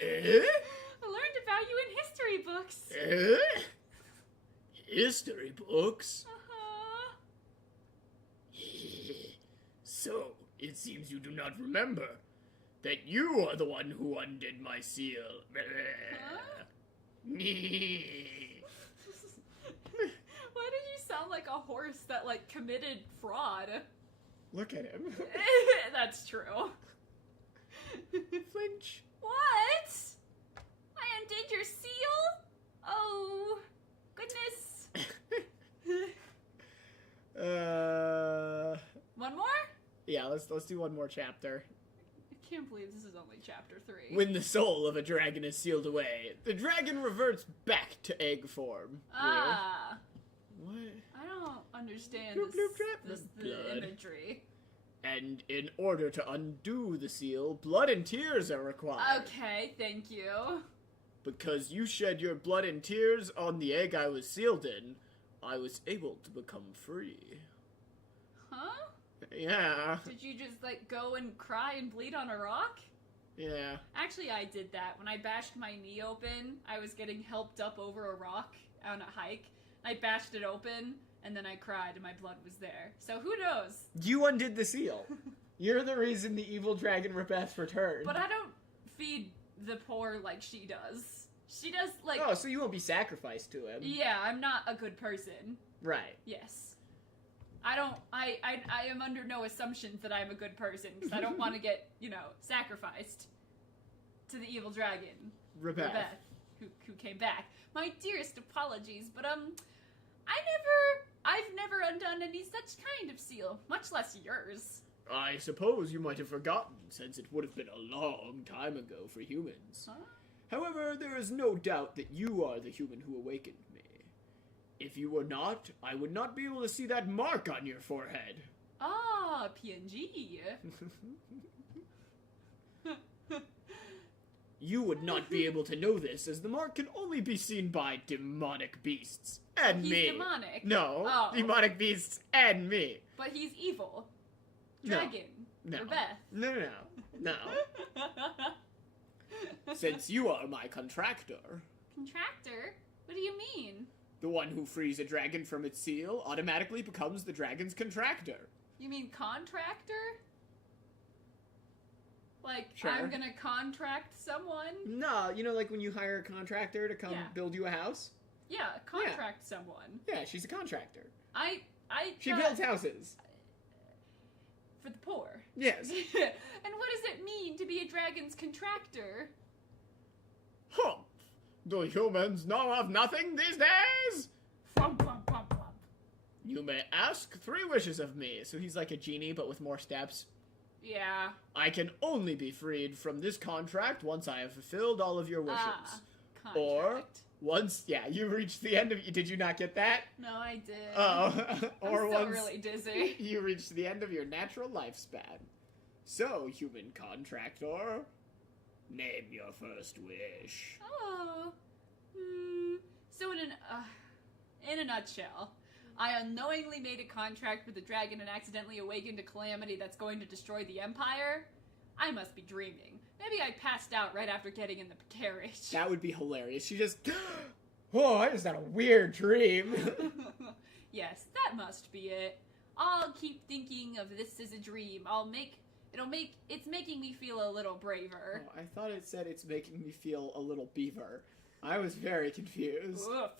I learned about you in history books. History books? Uh-huh. So, it seems you do not remember that you are the one who undid my seal. Huh? Why did you sound like a horse that, like, committed fraud? Look at him. That's true. Flinch. What? Let's do one more chapter. I can't believe this is only chapter 3. When the soul of a dragon is sealed away, the dragon reverts back to egg form. Ah. What? I don't understand Bloop, bloop, trap, the blood. imagery. And in order to undo the seal, blood and tears are required. Okay, thank you. Because you shed your blood and tears on the egg I was sealed in, I was able to become free. Huh? Yeah. Did you just, like, go and cry and bleed on a rock? Yeah. Actually, I did that. When I bashed my knee open, I was getting helped up over a rock on a hike. I bashed it open, and then I cried, and my blood was there. So who knows? You undid the seal. You're the reason the evil dragon Rebeth returned. But I don't feed the poor like she does. She does, like... Oh, so you won't be sacrificed to him. Yeah, I'm not a good person. Right. Yes. I am under no assumptions that I'm a good person, because I don't want to get, sacrificed to the evil dragon. Rebeth. Who came back. My dearest apologies, but, I've never undone any such kind of seal, much less yours. I suppose you might have forgotten, since it would have been a long time ago for humans. Huh? However, there is no doubt that you are the human who awakened me. If you were not, I would not be able to see that mark on your forehead. Ah, PNG. You would not be able to know this, as the mark can only be seen by demonic beasts. And He's me. demonic. No, Oh. demonic beasts and me. But he's evil. No. Dragon. No. Rebeth. No. Since you are my contractor. Contractor? What do you mean? The one who frees a dragon from its seal automatically becomes the dragon's contractor. You mean contractor? Like, Sure. I'm gonna contract someone? No, like when you hire a contractor to come Yeah. build you a house? Yeah, contract someone. Yeah, she's a contractor. She builds houses. for the poor. Yes. And what does it mean to be a dragon's contractor? Humph! Do humans know of nothing these days? Flump, flump, flump, flump. You may ask 3 wishes of me. So he's like a genie, but with more steps. Yeah. I can only be freed from this contract once I have fulfilled all of your wishes. Contract. Or once, you reached the end of. Did you not get that? No, I did. Oh, or I'm still once really dizzy. you reach the end of your natural lifespan. So, human contractor, name your first wish. Oh. So in a nutshell, I unknowingly made a contract with the dragon and accidentally awakened a calamity that's going to destroy the Empire? I must be dreaming. Maybe I passed out right after getting in the carriage. That would be hilarious. She just, oh, I just had a weird dream. Yes, that must be it. I'll keep thinking of this as a dream. It's making me feel a little braver. Oh, I thought it said it's making me feel a little beaver. I was very confused. Oof.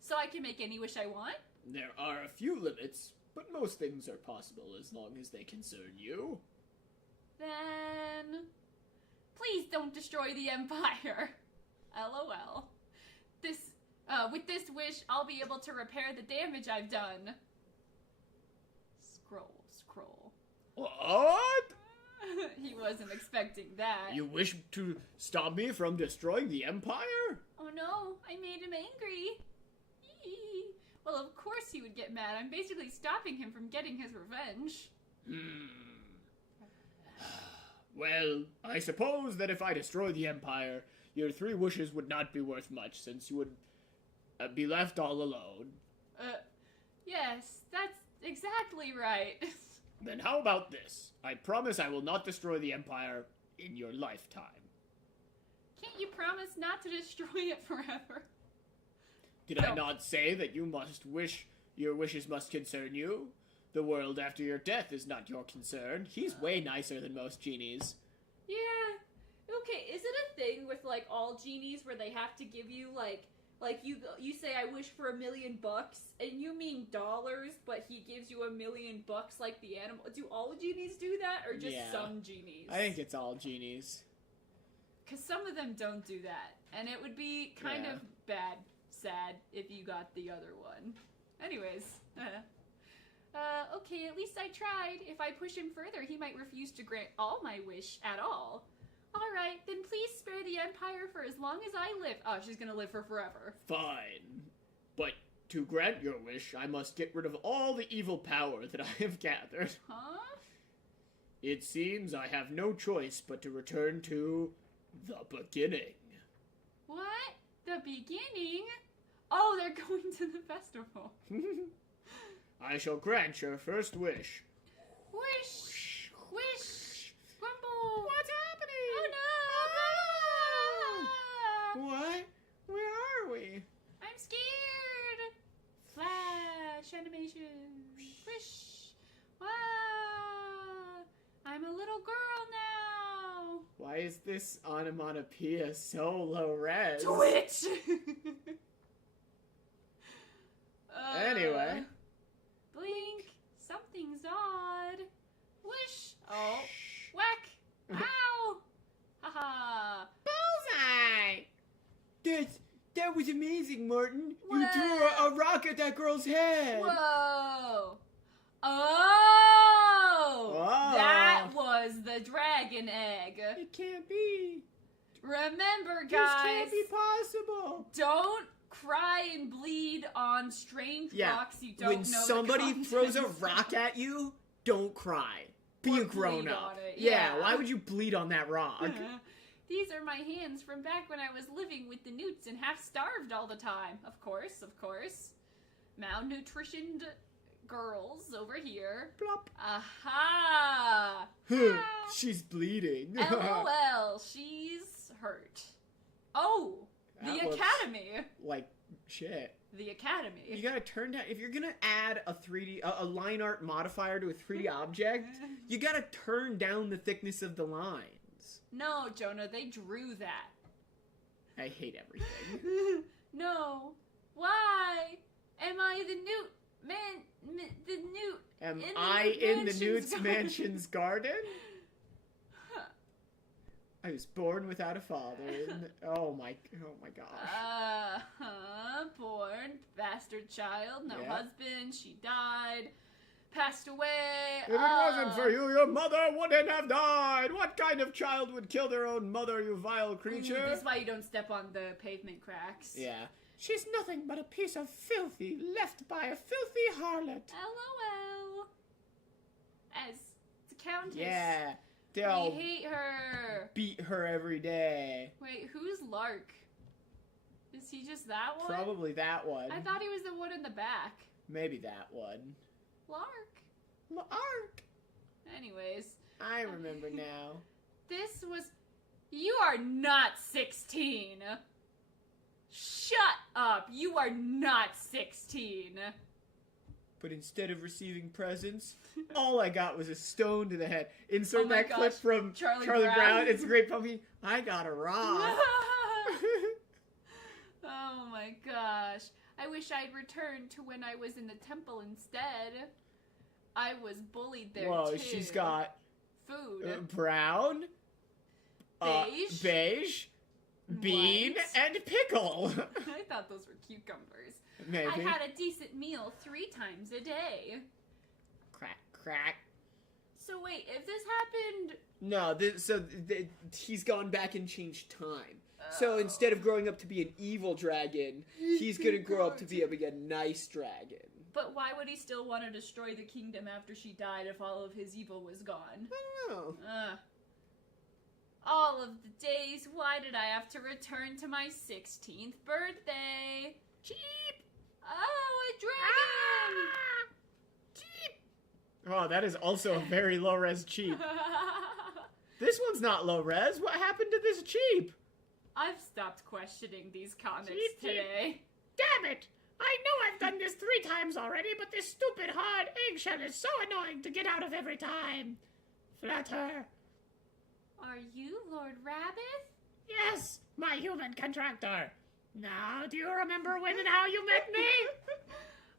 So I can make any wish I want? There are a few limits, but most things are possible as long as they concern you. Then... please don't destroy the Empire. LOL. With this wish, I'll be able to repair the damage I've done. Scroll. What? He wasn't expecting that. You wish to stop me from destroying the Empire? Oh no, I made him angry. Well, of course he would get mad. I'm basically stopping him from getting his revenge. Well, I suppose that if I destroy the Empire, your 3 wishes would not be worth much, since you would be left all alone. Yes, that's exactly right. Then how about this? I promise I will not destroy the Empire in your lifetime. Can't you promise not to destroy it forever? Did I not say that your wishes must concern you? The world after your death is not your concern. He's way nicer than most genies. Yeah. Okay, is it a thing with, like, all genies where they have to give you, like you say I wish for $1 million, and you mean dollars, but he gives you $1 million like the animal? Do all genies do that, or just some genies? I think it's all genies. Because some of them don't do that, and it would be kind of sad if you got the other one. Anyways, Okay, at least I tried. If I push him further, he might refuse to grant all my wish at all. Alright, then please spare the Empire for as long as I live. Oh, she's gonna live for forever. Fine. But to grant your wish, I must get rid of all the evil power that I have gathered. Huh? It seems I have no choice but to return to the beginning. What? The beginning? Oh, they're going to the festival. I shall grant your first wish. Wish! Wish! Grumble! What's happening? Oh no! What? Where are we? I'm scared! Flash animation. Wish! Wow! I'm a little girl now! Why is this onomatopoeia so low res? Twitch! Anyway. Blink! Something's odd. Wish! Oh. Whack! Ow! Haha! Bullseye! That was amazing, Martin. You Whoa. threw a rock at that girl's head. Whoa! Oh! Whoa. That was the dragon egg. It can't be. Remember, This guys, can't be possible. don't cry and bleed on strange rocks you don't when know somebody the throws a contents rock of. at you, don't cry. Be Or a grown bleed up. on it, Yeah, yeah. why would you bleed on that rock? These are my hands from back when I was living with the newts and half starved all the time. Of course, of course. Malnutritioned girls over here. Plop. Aha! She's bleeding. LOL, she's hurt. Oh, the That looks academy. like shit. The academy. You gotta turn down, if you're gonna add a 3D, a line art modifier to a 3D object, you gotta turn down the thickness of the lines. No, Jonah, they drew that. I hate everything. No. Why? Am I the newt? The newt. Am in the I Newt in the Mansion's Newt's garden? Mansion's garden? Huh. I was born without a father. Oh my gosh. Born bastard child, no Yeah. husband. She died, passed away. If it wasn't for you, your mother wouldn't have died. What kind of child would kill their own mother, you vile creature? This is why you don't step on the pavement cracks. Yeah. She's nothing but a piece of filthy left by a filthy harlot. LOL. As the countess. Yeah. We They'll hate her. beat her every day. Wait, who's Lark? Is he just that one? Probably that one. I thought he was the one in the back. Maybe that one. Lark. Lark. Anyways. I remember now. This was... You are not 16. Shut up. You are not 16. But instead of receiving presents, all I got was a stone to the head. Insert Oh my that clip gosh, from Charlie Charlie Brown. Brown. It's a great puppy. I got a rock. Oh my gosh. I wish I'd returned to when I was in the temple instead. I was bullied there Whoa, too. she's got food. brown, Beige. beige, bean, White. and pickle. I thought those were cucumbers. Maybe. I had a decent meal 3 times a day. Crack, crack. So wait, if this happened... No, he's gone back and changed time. So instead of growing up to be an evil dragon, he's gonna grow up to be a nice dragon. But why would he still want to destroy the kingdom after she died if all of his evil was gone? I don't know. All of the days, why did I have to return to my 16th birthday? Cheap! Oh, a dragon! Cheap! Oh, that is also a very low-res cheap. This one's not low-res. What happened to this cheap? I've stopped questioning these comics Cheap, cheap. today. Damn it! I know I've done this 3 times already, but this stupid hard eggshell is so annoying to get out of every time. Flutter. Are you Lord Rabbit? Yes, my human contractor. Now, do you remember when and how you met me?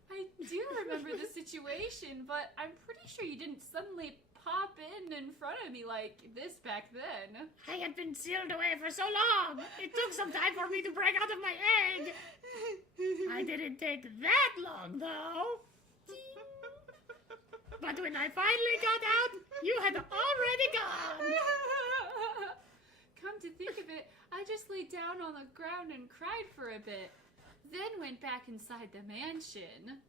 I do remember the situation, but I'm pretty sure you didn't suddenly pop in front of me like this back then. I had been sealed away for so long. It took some time for me to break out of my egg. I didn't take that long, though. But when I finally got out, you had already gone. Come to think of it, I just laid down on the ground and cried for a bit, then went back inside the mansion.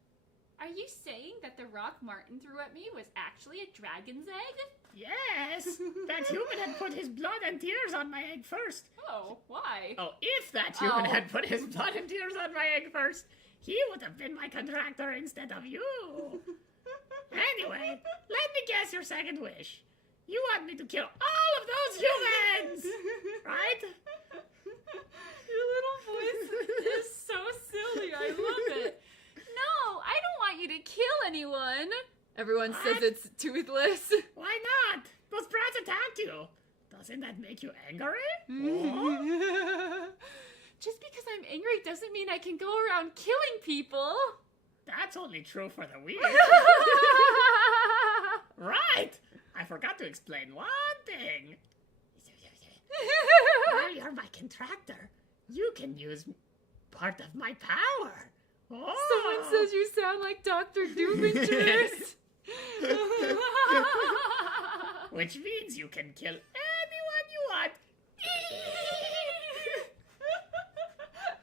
Are you saying that the rock Martin threw at me was actually a dragon's egg? Yes, that human had put his blood and tears on my egg first. Oh, why? Oh, if that human had put his blood and tears on my egg first, he would have been my contractor instead of you. Anyway, let me guess your second wish. You want me to kill all of those humans, right? Your little voice is so silly. I love it. No, I don't want you to kill anyone. Everyone says it's toothless. Why not? Those brats attacked you. Doesn't that make you angry? Just because I'm angry doesn't mean I can go around killing people. That's only true for the weak. Right! I forgot to explain one thing. Now you're my contractor. You can use part of my power. Oh. Someone says you sound like Dr. Doomingers. Which means you can kill anyone you want.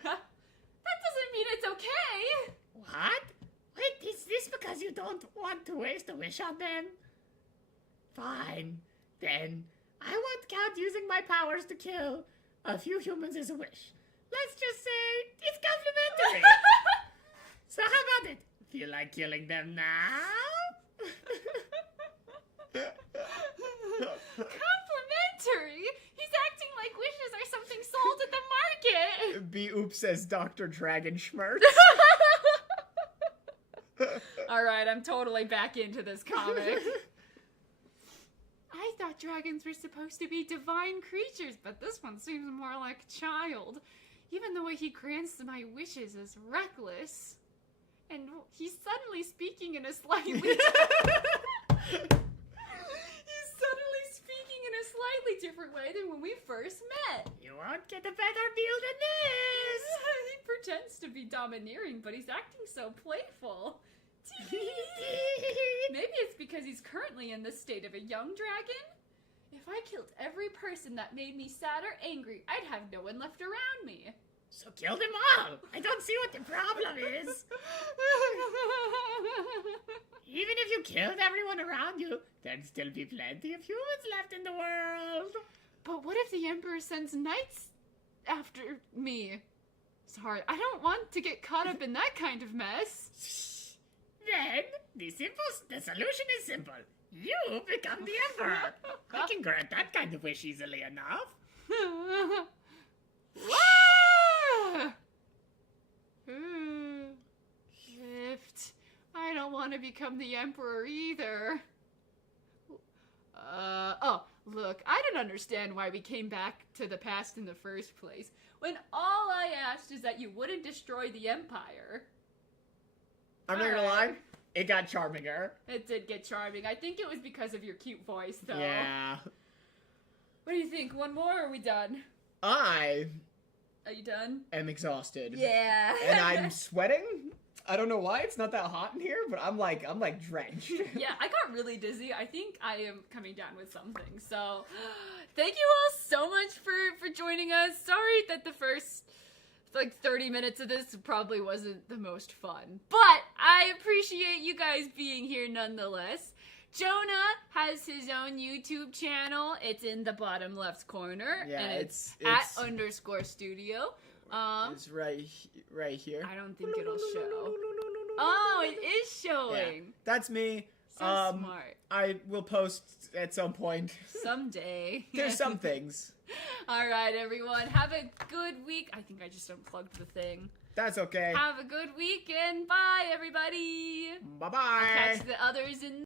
That doesn't mean it's okay. What? Wait, is this because you don't want to waste a wish on them? Fine. Then, I won't count using my powers to kill a few humans as a wish. Let's just say it's complimentary. So how about it? Feel like killing them now? Complimentary? He's acting like wishes are something sold at the market. Be oops says Dr. Dragon Schmerz. Alright, I'm totally back into this comic. I thought dragons were supposed to be divine creatures, but this one seems more like a child. Even the way he grants my wishes is reckless. And he's suddenly speaking in a slightly... He's suddenly speaking in a slightly different way than when we first met. You won't get a better deal than this. He pretends to be domineering, but he's acting so playful. Maybe it's because he's currently in the state of a young dragon? If I killed every person that made me sad or angry, I'd have no one left around me. So kill them all. I don't see what the problem is. Even if you killed everyone around you, there'd still be plenty of humans left in the world. But what if the Emperor sends knights after me? Sorry, I don't want to get caught up in that kind of mess. Then, the solution is simple. You become the Emperor. I can grant that kind of wish easily enough. Gift. I don't want to become the Emperor either. Oh, look, I don't understand why we came back to the past in the first place, when all I asked is that you wouldn't destroy the Empire. I'm not gonna lie, it got charminger. It did get charming. I think it was because of your cute voice, though. Yeah. What do you think? One more, or are we done? I Are you done? am exhausted. Yeah. And I'm sweating. I don't know why, it's not that hot in here, but I'm like drenched. Yeah, I got really dizzy. I think I am coming down with something. So, thank you all so much for joining us. Sorry that the first, 30 minutes of this probably wasn't the most fun. But I appreciate you guys being here nonetheless. Jonah has his own YouTube channel. It's in the bottom left corner. Yeah, and it's @_studio. It's right here. I don't think it'll show. Oh, it is showing. Yeah, that's me. So smart. I will post at some point. Someday. There's some things. All right, everyone. Have a good week. I think I just unplugged the thing. That's okay. Have a good week and bye, everybody. Bye-bye. I'll catch the others in